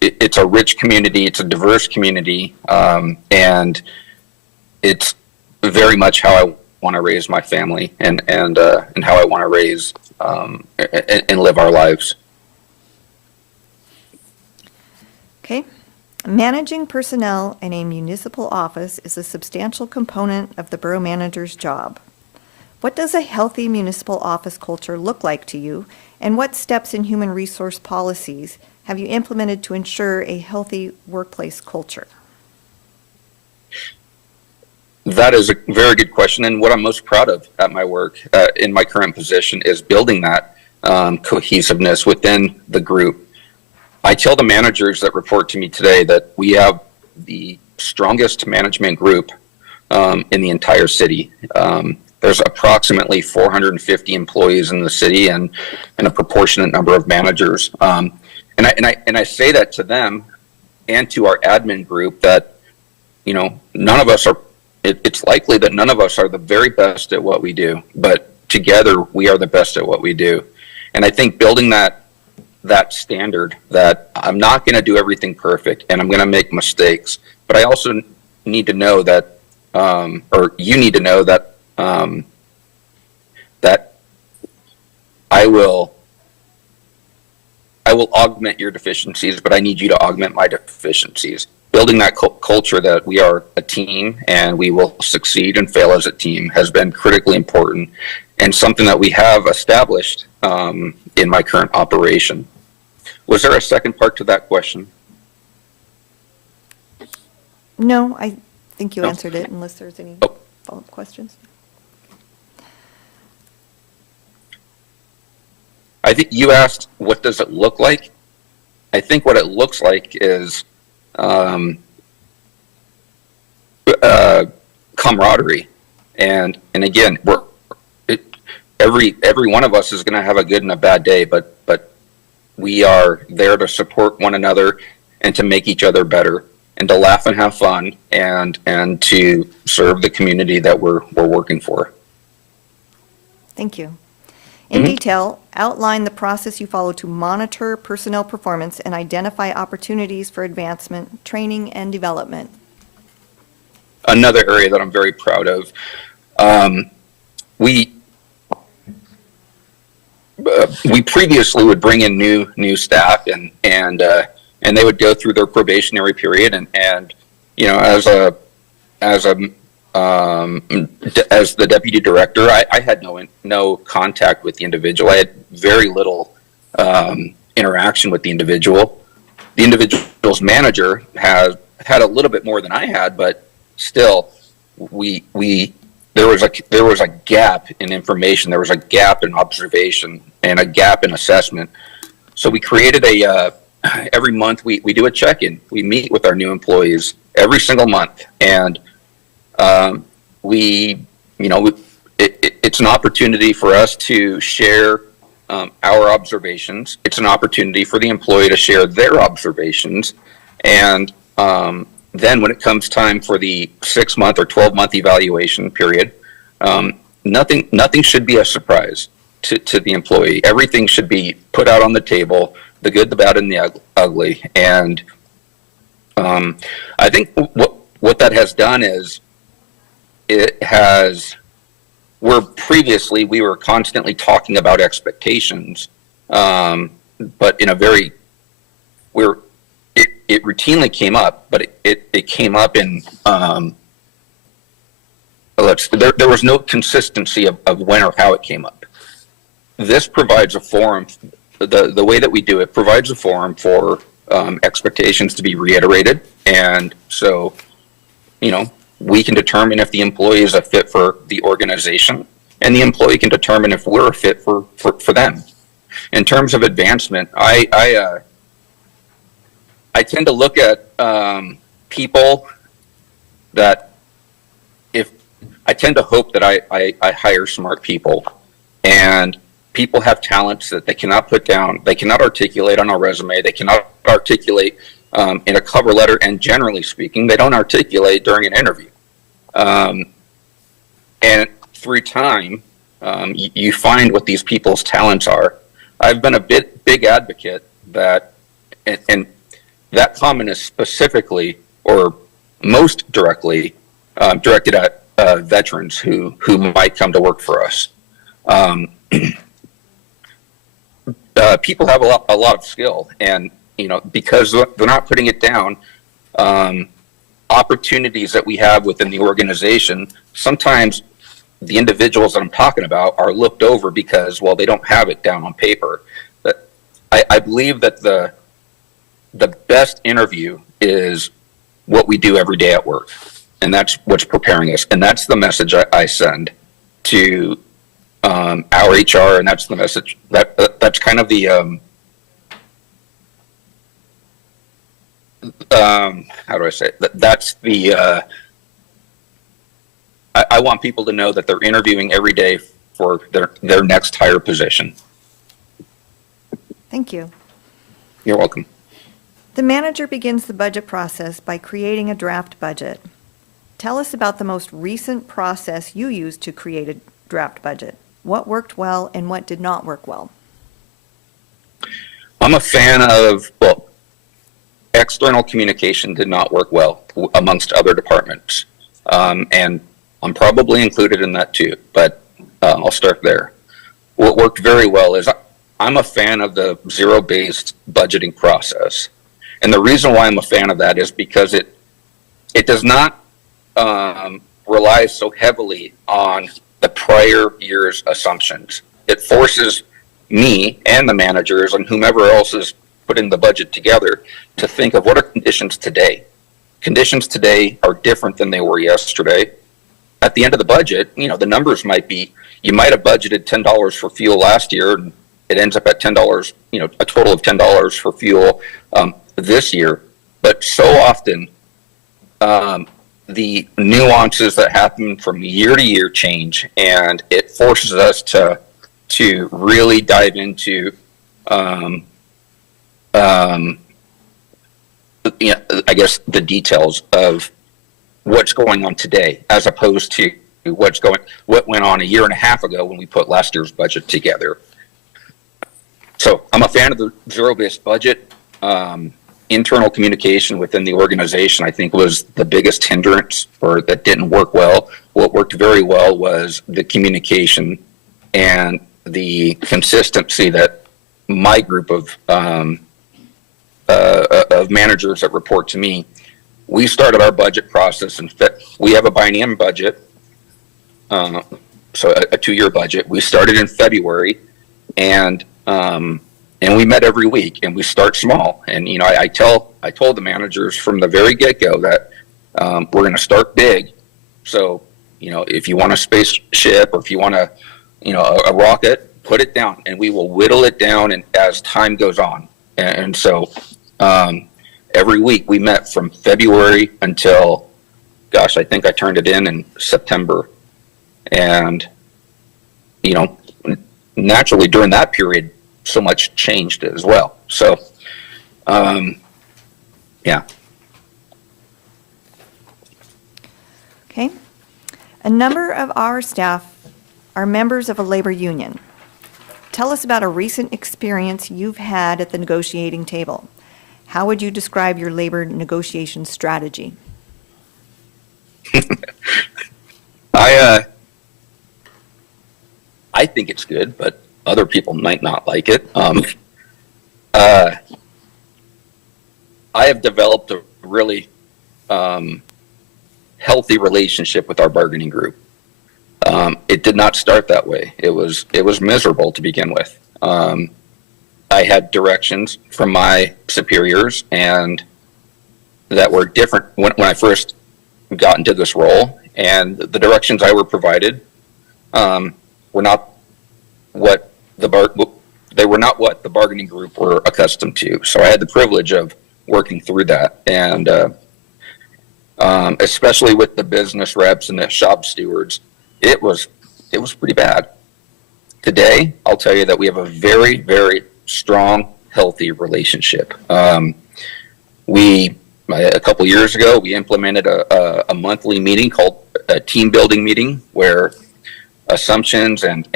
it's a rich community. It's a diverse community, and it's very much how I want to raise my family and how I want to raise and live our lives. Okay. Managing personnel in a municipal office is a substantial component of the borough manager's job. What does a healthy municipal office culture look like to you, and what steps in human resource policies have you implemented to ensure a healthy workplace culture? That is a very good question, and what I'm most proud of at my work in my current position is building that cohesiveness within the group. I tell the managers that report to me today that we have the strongest management group in the entire city. There's approximately 450 employees in the city and a proportionate number of managers. And I say that to them and to our admin group that, none of us are, it's likely that none of us are the very best at what we do, but together we are the best at what we do. And I think building that standard that I'm not going to do everything perfect and I'm going to make mistakes, but I also need to know that, or you need to know that, that I will augment your deficiencies, but I need you to augment my deficiencies. Building that culture that we are a team and we will succeed and fail as a team has been critically important. and something that we have established in my current operation. Was there a second part to that question? No, I think you No. answered it, unless there's any Oh. follow-up questions. I think you asked, what does it look like? I think what it looks like is camaraderie, and again, every one of us is going to have a good and a bad day, but we are there to support one another and to make each other better, and to laugh and have fun, and to serve the community that we're working for. Thank you. In detail, outline the process you follow to monitor personnel performance and identify opportunities for advancement, training, and development. Another area that I'm very proud of, we previously would bring in new staff, and they would go through their probationary period, and you know, as the deputy director, I had no contact with the individual. I had very little interaction with the individual. The individual's manager had a little bit more than I had, but still, there was a gap in information. There was a gap in observation and a gap in assessment. So we created every month we do a check-in. We meet with our new employees every single month, and it's an opportunity for us to share our observations. It's an opportunity for the employee to share their observations, and then when it comes time for the 6-month or 12-month evaluation period, nothing should be a surprise to the employee. Everything should be put out on the table, the good, the bad, and the ugly. And I think what that has done is where previously we were constantly talking about expectations, but in a very, it routinely came up, but it came up in, there was no consistency of when or how it came up. This provides a forum, the way that we do it provides a forum for expectations to be reiterated, and so, you know, we can determine if the employee is a fit for the organization, and the employee can determine if we're a fit for them. In terms of advancement, I tend to look at people that I tend to hope that I hire smart people, and people have talents that they cannot put down, they cannot articulate on a resume, they cannot articulate in a cover letter, and generally speaking, they don't articulate during an interview. And through time, you find what these people's talents are. I've been a big advocate that, and that comment is specifically or most directly directed at veterans who might come to work for us. People have a lot of skill, and you know, because they're not putting it down, opportunities that we have within the organization, sometimes the individuals that I'm talking about are looked over because, well, they don't have it down on paper. But I believe that the best interview is what we do every day at work, and that's what's preparing us, and that's the message I send to our HR, and that's the message that's kind of the how do I say it? That's the I want people to know that they're interviewing every day for their next higher position. Thank you. You're welcome. The manager begins the budget process by creating a draft budget. Tell us about the most recent process you used to create a draft budget. What worked well and what did not work well? I'm a fan of, well, external communication did not work well amongst other departments. And I'm probably included in that too, but I'll start there. What worked very well is I'm a fan of the zero-based budgeting process. And the reason why I'm a fan of that is because it does not rely so heavily on the prior year's assumptions. It forces me and the managers and whomever else is putting the budget together to think of what are conditions today. Conditions today are different than they were yesterday. At the end of the budget, the numbers might be, you might have budgeted $10 for fuel last year, and it ends up at $10, a total of $10 for fuel this year. But so often, the nuances that happen from year to year change, and it forces us to really dive into, I guess, the details of what's going on today, as opposed to what went on a year and a half ago when we put last year's budget together. So I'm a fan of the zero-based budget. Internal communication within the organization, I think, was the biggest hindrance, or that didn't work well. What worked very well was the communication and the consistency that my group of managers that report to me, we started our budget process, and we have a biennium budget, so a 2-year budget. We started in February, and we met every week, and we start small. And I told the managers from the very get-go that we're going to start big. So if you want a spaceship, or if you want a rocket, put it down, and we will whittle it down, and as time goes on. And so every week we met from February until, gosh, I think I turned it in September. And naturally during that period, so much changed as well. So, yeah. Okay. A number of our staff are members of a labor union. Tell us about a recent experience you've had at the negotiating table. How would you describe your labor negotiation strategy? I think it's good, but other people might not like it. I have developed a really healthy relationship with our bargaining group. It did not start that way. It was miserable to begin with. I had directions from my superiors, and that were different when I first got into this role, and the directions I were provided were not what the bargaining group were accustomed to. So I had the privilege of working through that, and especially with the business reps and the shop stewards, it was pretty bad. Today, I'll tell you that we have a very, very strong, healthy relationship. A couple years ago, we implemented a monthly meeting called a team building meeting, where assumptions and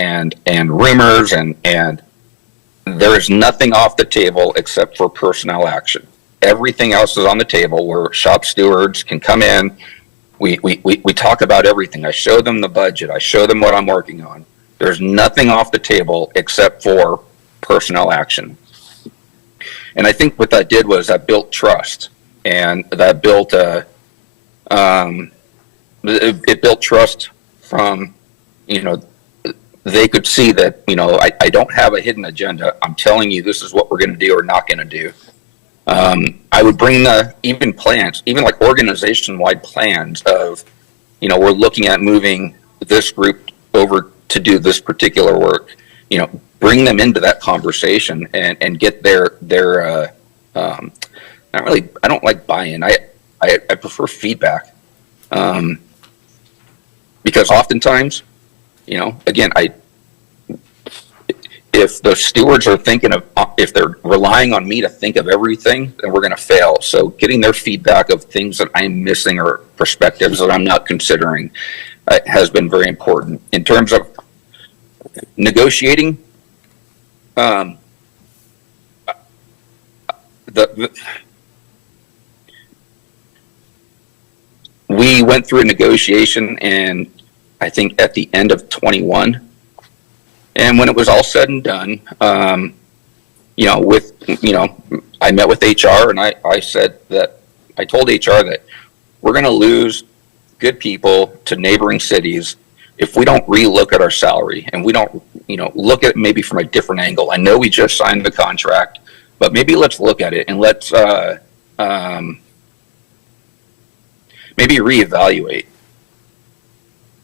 rumors and there is nothing off the table except for personnel action. Everything else is on the table, where shop stewards can come in. We talk about everything. I show them the budget. I show them what I'm working on. There's nothing off the table except for personnel action. And I think what that did was that built trust, and that built it built trust from, they could see that, I don't have a hidden agenda. I'm telling you, this is what we're going to do or not going to do. I would bring even plans, even like organization-wide plans of, we're looking at moving this group over to do this particular work. Bring them into that conversation and get their not really, I don't like buy-in. I prefer feedback. Because oftentimes, again, if the stewards are if they're relying on me to think of everything, then we're going to fail. So getting their feedback of things that I'm missing or perspectives that I'm not considering has been very important. In terms of negotiating, we went through a negotiation, and I think at the end of 21, and when it was all said and done, I met with HR, and I told HR that we're going to lose good people to neighboring cities if we don't relook at our salary and we don't, look at it maybe from a different angle. I know we just signed the contract, but maybe let's look at it and let's maybe reevaluate.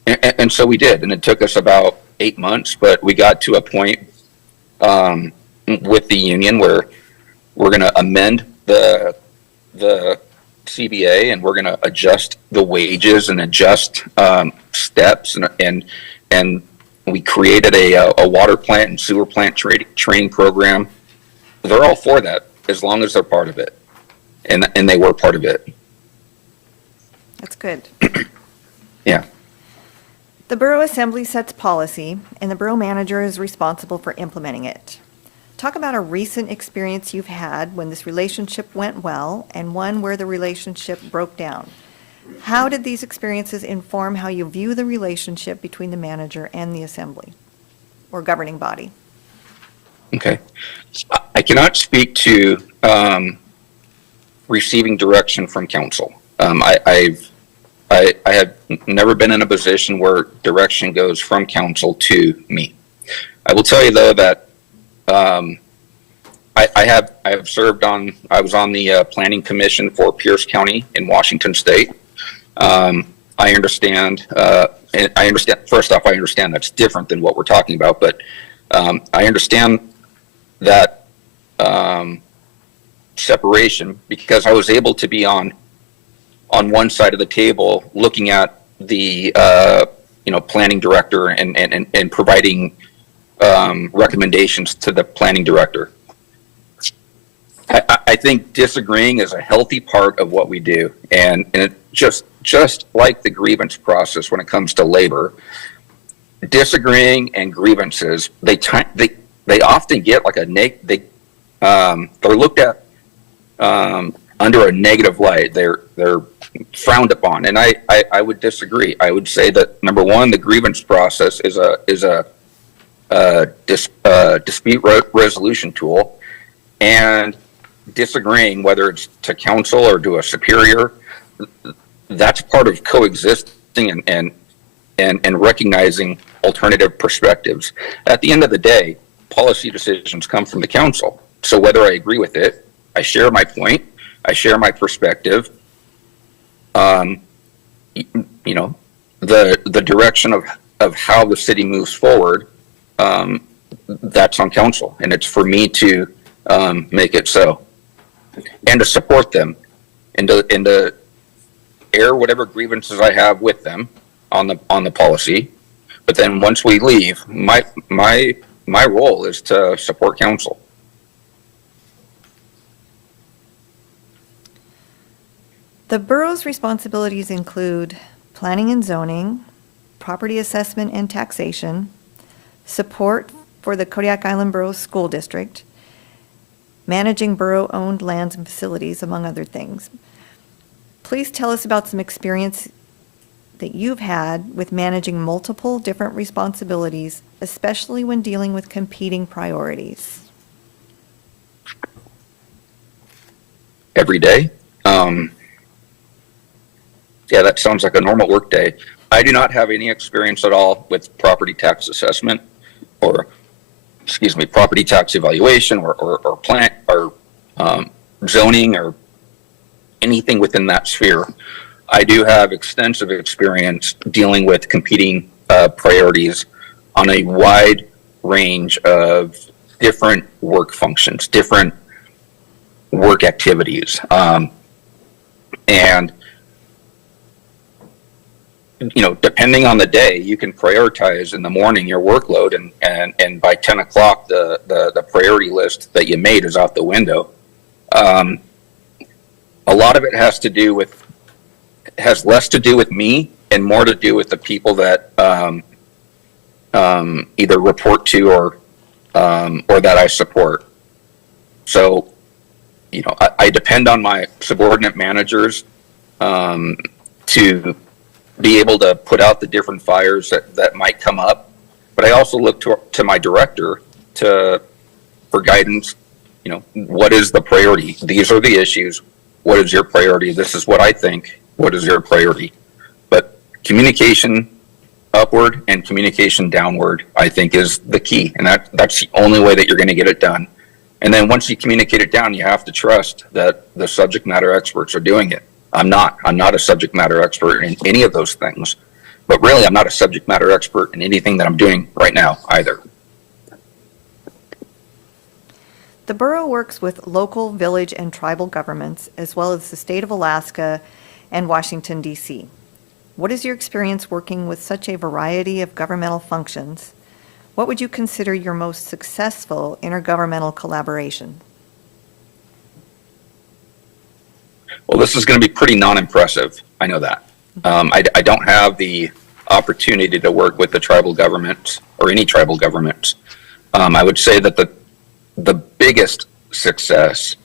And so we did, and it took us about 8 months, but we got to a point with the union where we're going to amend the CBA, and we're going to adjust the wages and adjust steps, and we created a water plant and sewer plant training program. They're all for that as long as they're part of it, and they were part of it. That's good. Yeah. The Borough Assembly sets policy, and the Borough Manager is responsible for implementing it. Talk about a recent experience you've had when this relationship went well and one where the relationship broke down. How did these experiences inform how you view the relationship between the manager and the Assembly or governing body? Okay. I cannot speak to receiving direction from council. I have never been in a position where direction goes from council to me. I will tell you though that I have served on. I was on the planning commission for Pierce County in Washington State. I understand. And I understand. First off, I understand that's different than what we're talking about, but I understand that separation because I was able to be on one side of the table looking at the planning director and providing recommendations to the planning director. I think disagreeing is a healthy part of what we do, and it just like the grievance process when it comes to labor, disagreeing and grievances they often get like they're looked at under a negative light. They're frowned upon, and I would disagree. I would say that number one, the grievance process is a dispute resolution tool, and disagreeing, whether it's to council or to a superior, that's part of coexisting and recognizing alternative perspectives. At the end of the day, policy decisions come from the council. So whether I agree with it, I share my point, I share my perspective. The direction of how the city moves forward, that's on council, and it's for me to make it so, and to support them, and to air whatever grievances I have with them on the policy. But then once we leave, my role is to support council. The borough's responsibilities include planning and zoning, property assessment and taxation, support for the Kodiak Island Borough School District, managing borough-owned lands and facilities, among other things. Please tell us about some experience that you've had with managing multiple different responsibilities, especially when dealing with competing priorities. Every day? Yeah, that sounds like a normal work day. I do not have any experience at all with property tax assessment or, property tax evaluation or plant or zoning or anything within that sphere. I do have extensive experience dealing with competing priorities on a wide range of different work functions, different work activities. And depending on the day, you can prioritize in the morning your workload, and by 10 o'clock, the priority list that you made is out the window. A lot of it has less to do with me and more to do with the people that either report to or that I support. So, I depend on my subordinate managers to be able to put out the different fires that might come up. But I also look to my director for guidance. What is the priority? These are the issues. What is your priority? This is what I think. What is your priority? But communication upward and communication downward, I think, is the key. And that's the only way that you're going to get it done. And then once you communicate it down, you have to trust that the subject matter experts are doing it. I'm not a subject matter expert in any of those things, but really I'm not a subject matter expert in anything that I'm doing right now either. The borough works with local, village, and tribal governments, as well as the state of Alaska and Washington, D.C. What is your experience working with such a variety of governmental functions? What would you consider your most successful intergovernmental collaboration? Well, this is going to be pretty non-impressive. I know that. I don't have the opportunity to work with the tribal governments or any tribal governments. I would say that the biggest success,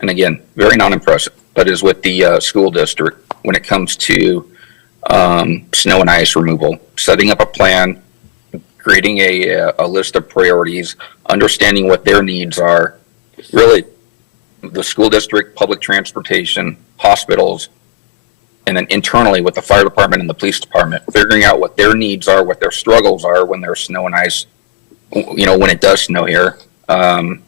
and again, very non-impressive, but is with the school district when it comes to snow and ice removal, setting up a plan, creating a list of priorities, understanding what their needs are, really the school district, public transportation, hospitals, and then internally with the fire department and the police department, figuring out what their needs are, what their struggles are when there's snow and ice, when it does snow here. And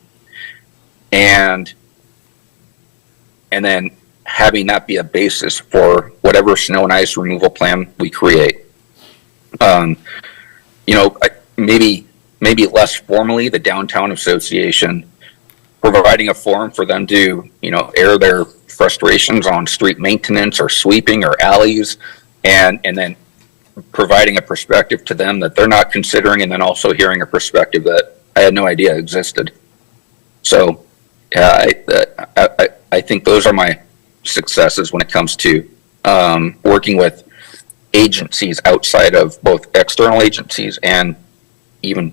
then having that be a basis for whatever snow and ice removal plan we create. Maybe less formally, the downtown association, providing a forum for them to, air their frustrations on street maintenance or sweeping or alleys, and then providing a perspective to them that they're not considering, and then also hearing a perspective that I had no idea existed. So I think those are my successes when it comes to working with agencies outside of both external agencies and even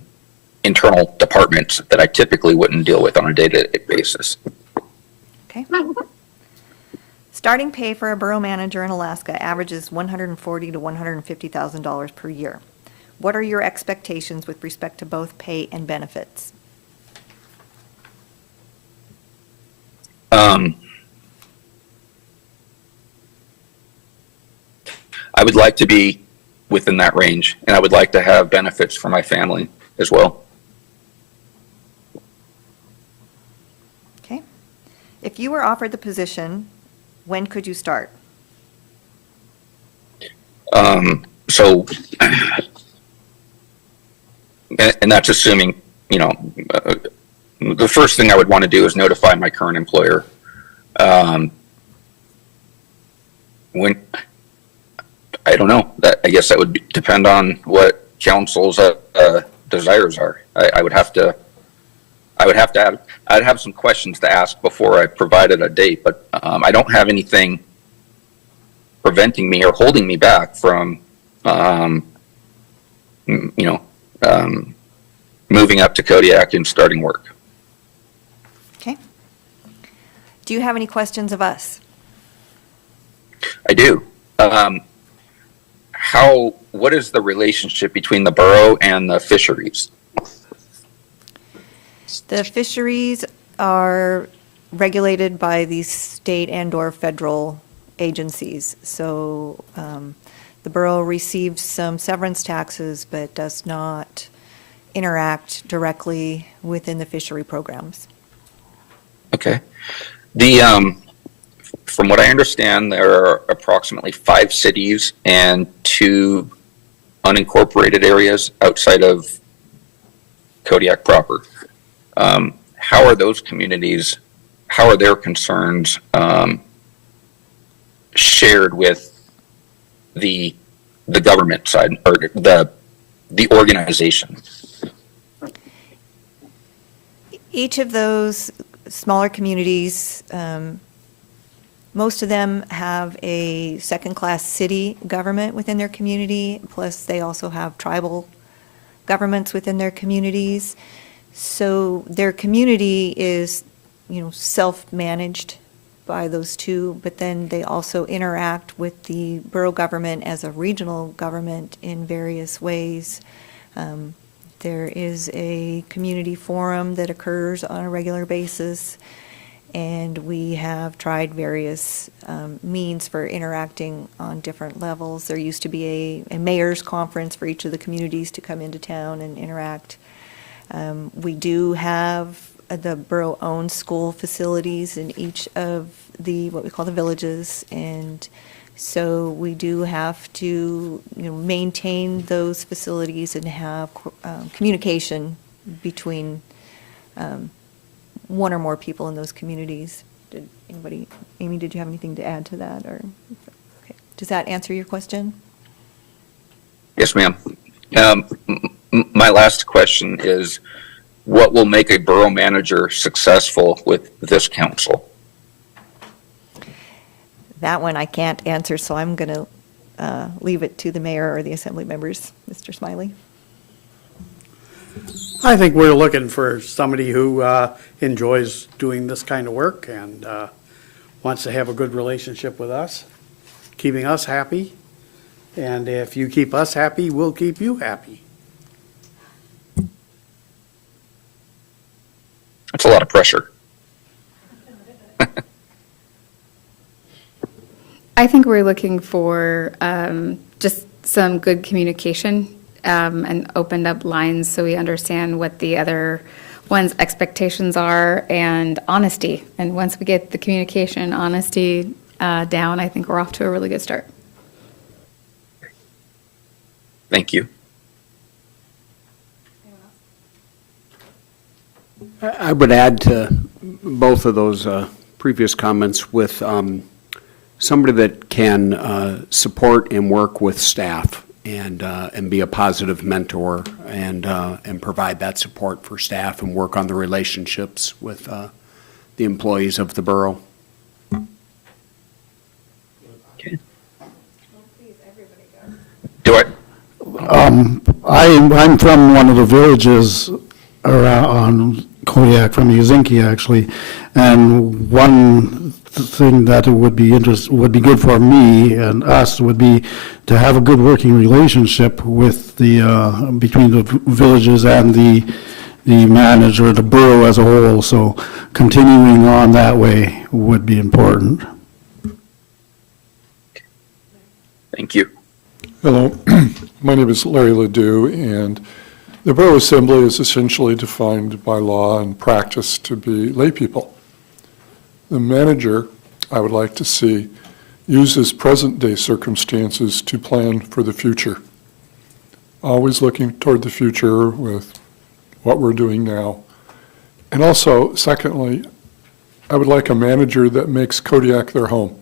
internal departments that I typically wouldn't deal with on a day-to-day basis. Okay. Starting pay for a borough manager in Alaska averages $140,000 to $150,000 per year. What are your expectations with respect to both pay and benefits? I would like to be within that range, and I would like to have benefits for my family as well. Okay. If you were offered the position, when could you start? So, and that's assuming, the first thing I would want to do is notify my current employer. When, I don't know, I guess that would depend on what council's desires are. I'd have some questions to ask before I provided a date, but I don't have anything preventing me or holding me back from, moving up to Kodiak and starting work. Okay. Do you have any questions of us? I do. What is the relationship between the borough and the fisheries? The fisheries are regulated by the state and/or federal agencies. So the borough receives some severance taxes, but does not interact directly within the fishery programs. Okay. From what I understand, there are approximately 5 cities and 2 unincorporated areas outside of Kodiak proper. How are those communities, how are their concerns shared with the government side or the organization? Each of those smaller communities, most of them have a second-class city government within their community, plus they also have tribal governments within their communities. So their community is, self-managed by those two, but then they also interact with the borough government as a regional government in various ways. There is a community forum that occurs on a regular basis, and we have tried various means for interacting on different levels. There used to be a mayor's conference for each of the communities to come into town and interact. We do have the borough-owned school facilities in each of the, what we call the villages, and so we do have to, maintain those facilities and have communication between one or more people in those communities. Did anybody, Amy, did you have anything to add to that, or, okay. Does that answer your question? Yes, ma'am. My last question is, what will make a borough manager successful with this council? That one I can't answer, so I'm going to leave it to the mayor or the assembly members. Mr. Smiley? I think we're looking for somebody who enjoys doing this kind of work and wants to have a good relationship with us, keeping us happy. And if you keep us happy, we'll keep you happy. That's a lot of pressure. I think we're looking for just some good communication and opened up lines so we understand what the other one's expectations are, and honesty. And once we get the communication, honesty down, I think we're off to a really good start. Thank you. I would add to both of those previous comments with somebody that can support and work with staff and be a positive mentor and provide that support for staff and work on the relationships with the employees of the borough. Okay. Do I? I'm from one of the villages around Kodiak, from Yuzinki, actually, and one thing that would be good for me and us would be to have a good working relationship with the between the villages and the manager, the borough as a whole. So continuing on that way would be important. Thank you. Hello, my name is Larry Ledoux, and the Borough Assembly is essentially defined by law and practice to be lay people. The manager, I would like to see, uses present-day circumstances to plan for the future, always looking toward the future with what we're doing now. And also, secondly, I would like a manager that makes Kodiak their home,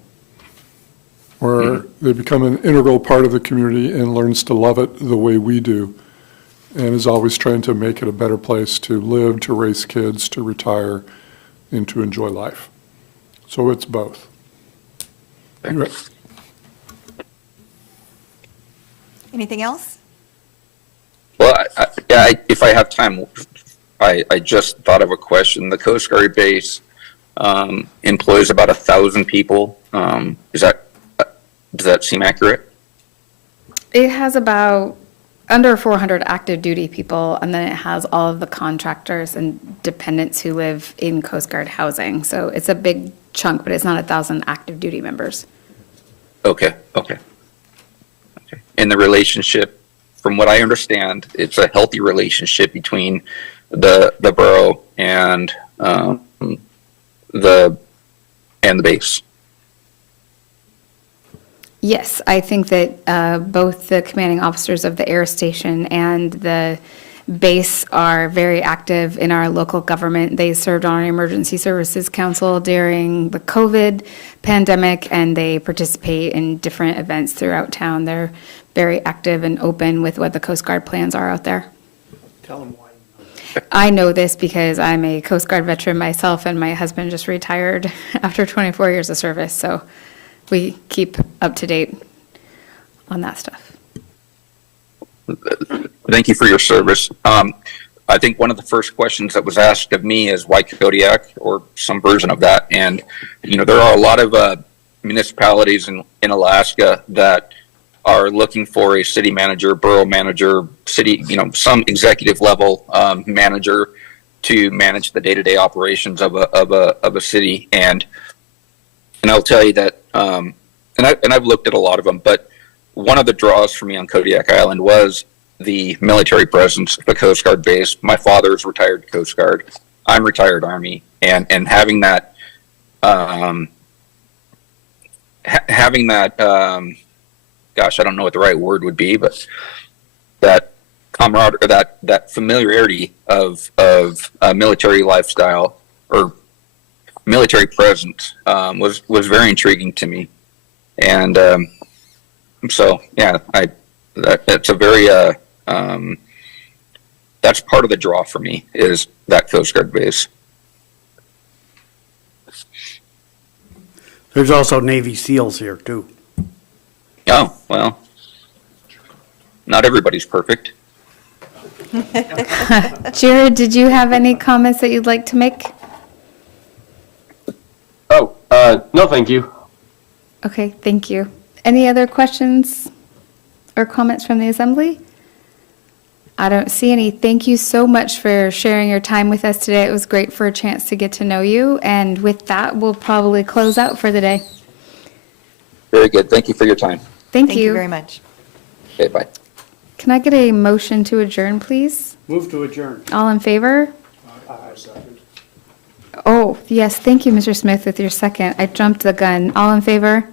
where they become an integral part of the community and learns to love it the way we do, and is always trying to make it a better place to live, to raise kids, to retire, and to enjoy life. So it's both. Anything else? Well, if I have time, I just thought of a question. The Coast Guard base employs about 1,000 people. Does that seem accurate? It has about under 400 active duty people, and then it has all of the contractors and dependents who live in Coast Guard housing. So it's a big chunk, but it's not 1,000 active duty members. Okay. And the relationship, from what I understand, it's a healthy relationship between the borough and the base. Yes, I think that both the commanding officers of the air station and the base are very active in our local government. They served on our Emergency Services Council during the COVID pandemic, and they participate in different events throughout town. They're very active and open with what the Coast Guard plans are out there. Tell them why. I know this because I'm a Coast Guard veteran myself, and my husband just retired after 24 years of service, so we keep up to date on that stuff. Thank you for your service. I think one of the first questions that was asked of me is why Kodiak, or some version of that. And, there are a lot of municipalities in Alaska that are looking for a city manager, borough manager, city, some executive level manager to manage the day-to-day operations of a city. And I'll tell you that, and I've looked at a lot of them, but one of the draws for me on Kodiak Island was the military presence, the Coast Guard base. My father's retired Coast Guard. I'm retired Army, and having that, gosh, I don't know what the right word would be, but that camaraderie, that familiarity of military lifestyle or military presence was very intriguing to me, and so yeah, that's a very that's part of the draw for me, is that Coast Guard base. There's also Navy SEALs here, too. Oh, well, not everybody's perfect. Jared, did you have any comments that you'd like to make? Oh, no, thank you. Okay, thank you. Any other questions or comments from the assembly? I don't see any. Thank you so much for sharing your time with us today. It was great for a chance to get to know you. And with that, we'll probably close out for the day. Very good. Thank you for your time. Thank you. very much. Okay, bye. Can I get a motion to adjourn, please? Move to adjourn. All in favor? Oh, yes, thank you, Mr. Smith, with your second. I jumped the gun. All in favor?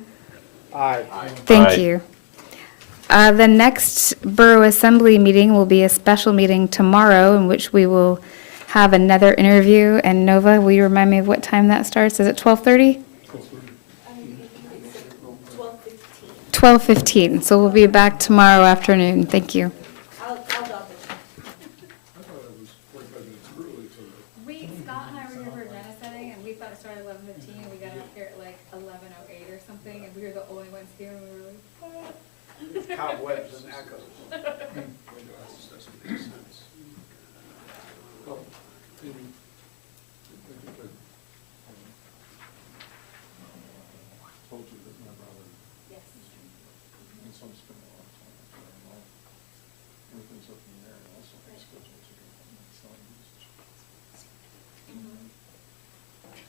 Aye. Thank Aye. you. The next Borough Assembly meeting will be a special meeting tomorrow, in which we will have another interview. And Nova, will you remind me of what time that starts? Is it 12:30? 12:15. So we'll be back tomorrow afternoon. Thank you. I'll double check. Scott and I were here for agenda setting, and we thought it started 11:15, and we got out here at like 11:08 or something, and we were the only ones here, and we were like, Cobwebs and echoes. Told you that my brother, and some spend a lot of time up there, and all, everything's up in the air, and also my schedules are good, and my son is.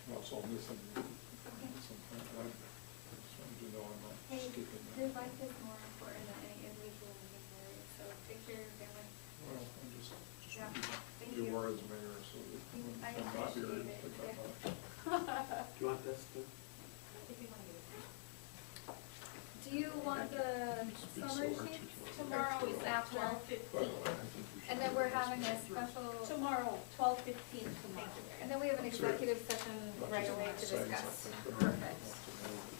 Also, listen, sometimes I just wanted to know I'm not skipping that. your life is more important than any individual moving forward, so take care of your family. Well, I'm just Yeah, thank be you. aware as mayor, so that when I I'm not here, appreciate it, pick up yeah. my. Do you want this too? Do you want the summary sheets? Tomorrow is at 12:15. And then we're having a special, Tomorrow, 12:15 tomorrow. and then we have an executive session right away to discuss. Perfect.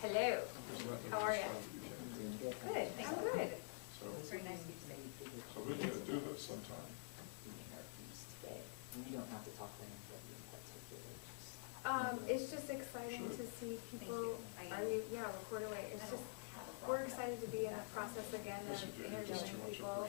Hello, how are you? Good, I'm good. Very nice of you to say. So we need to do this sometime. You don't have to talk to anybody in particular, just. It's just exciting to see people, record away, it's just, we're excited to be in the process again of interviewing people.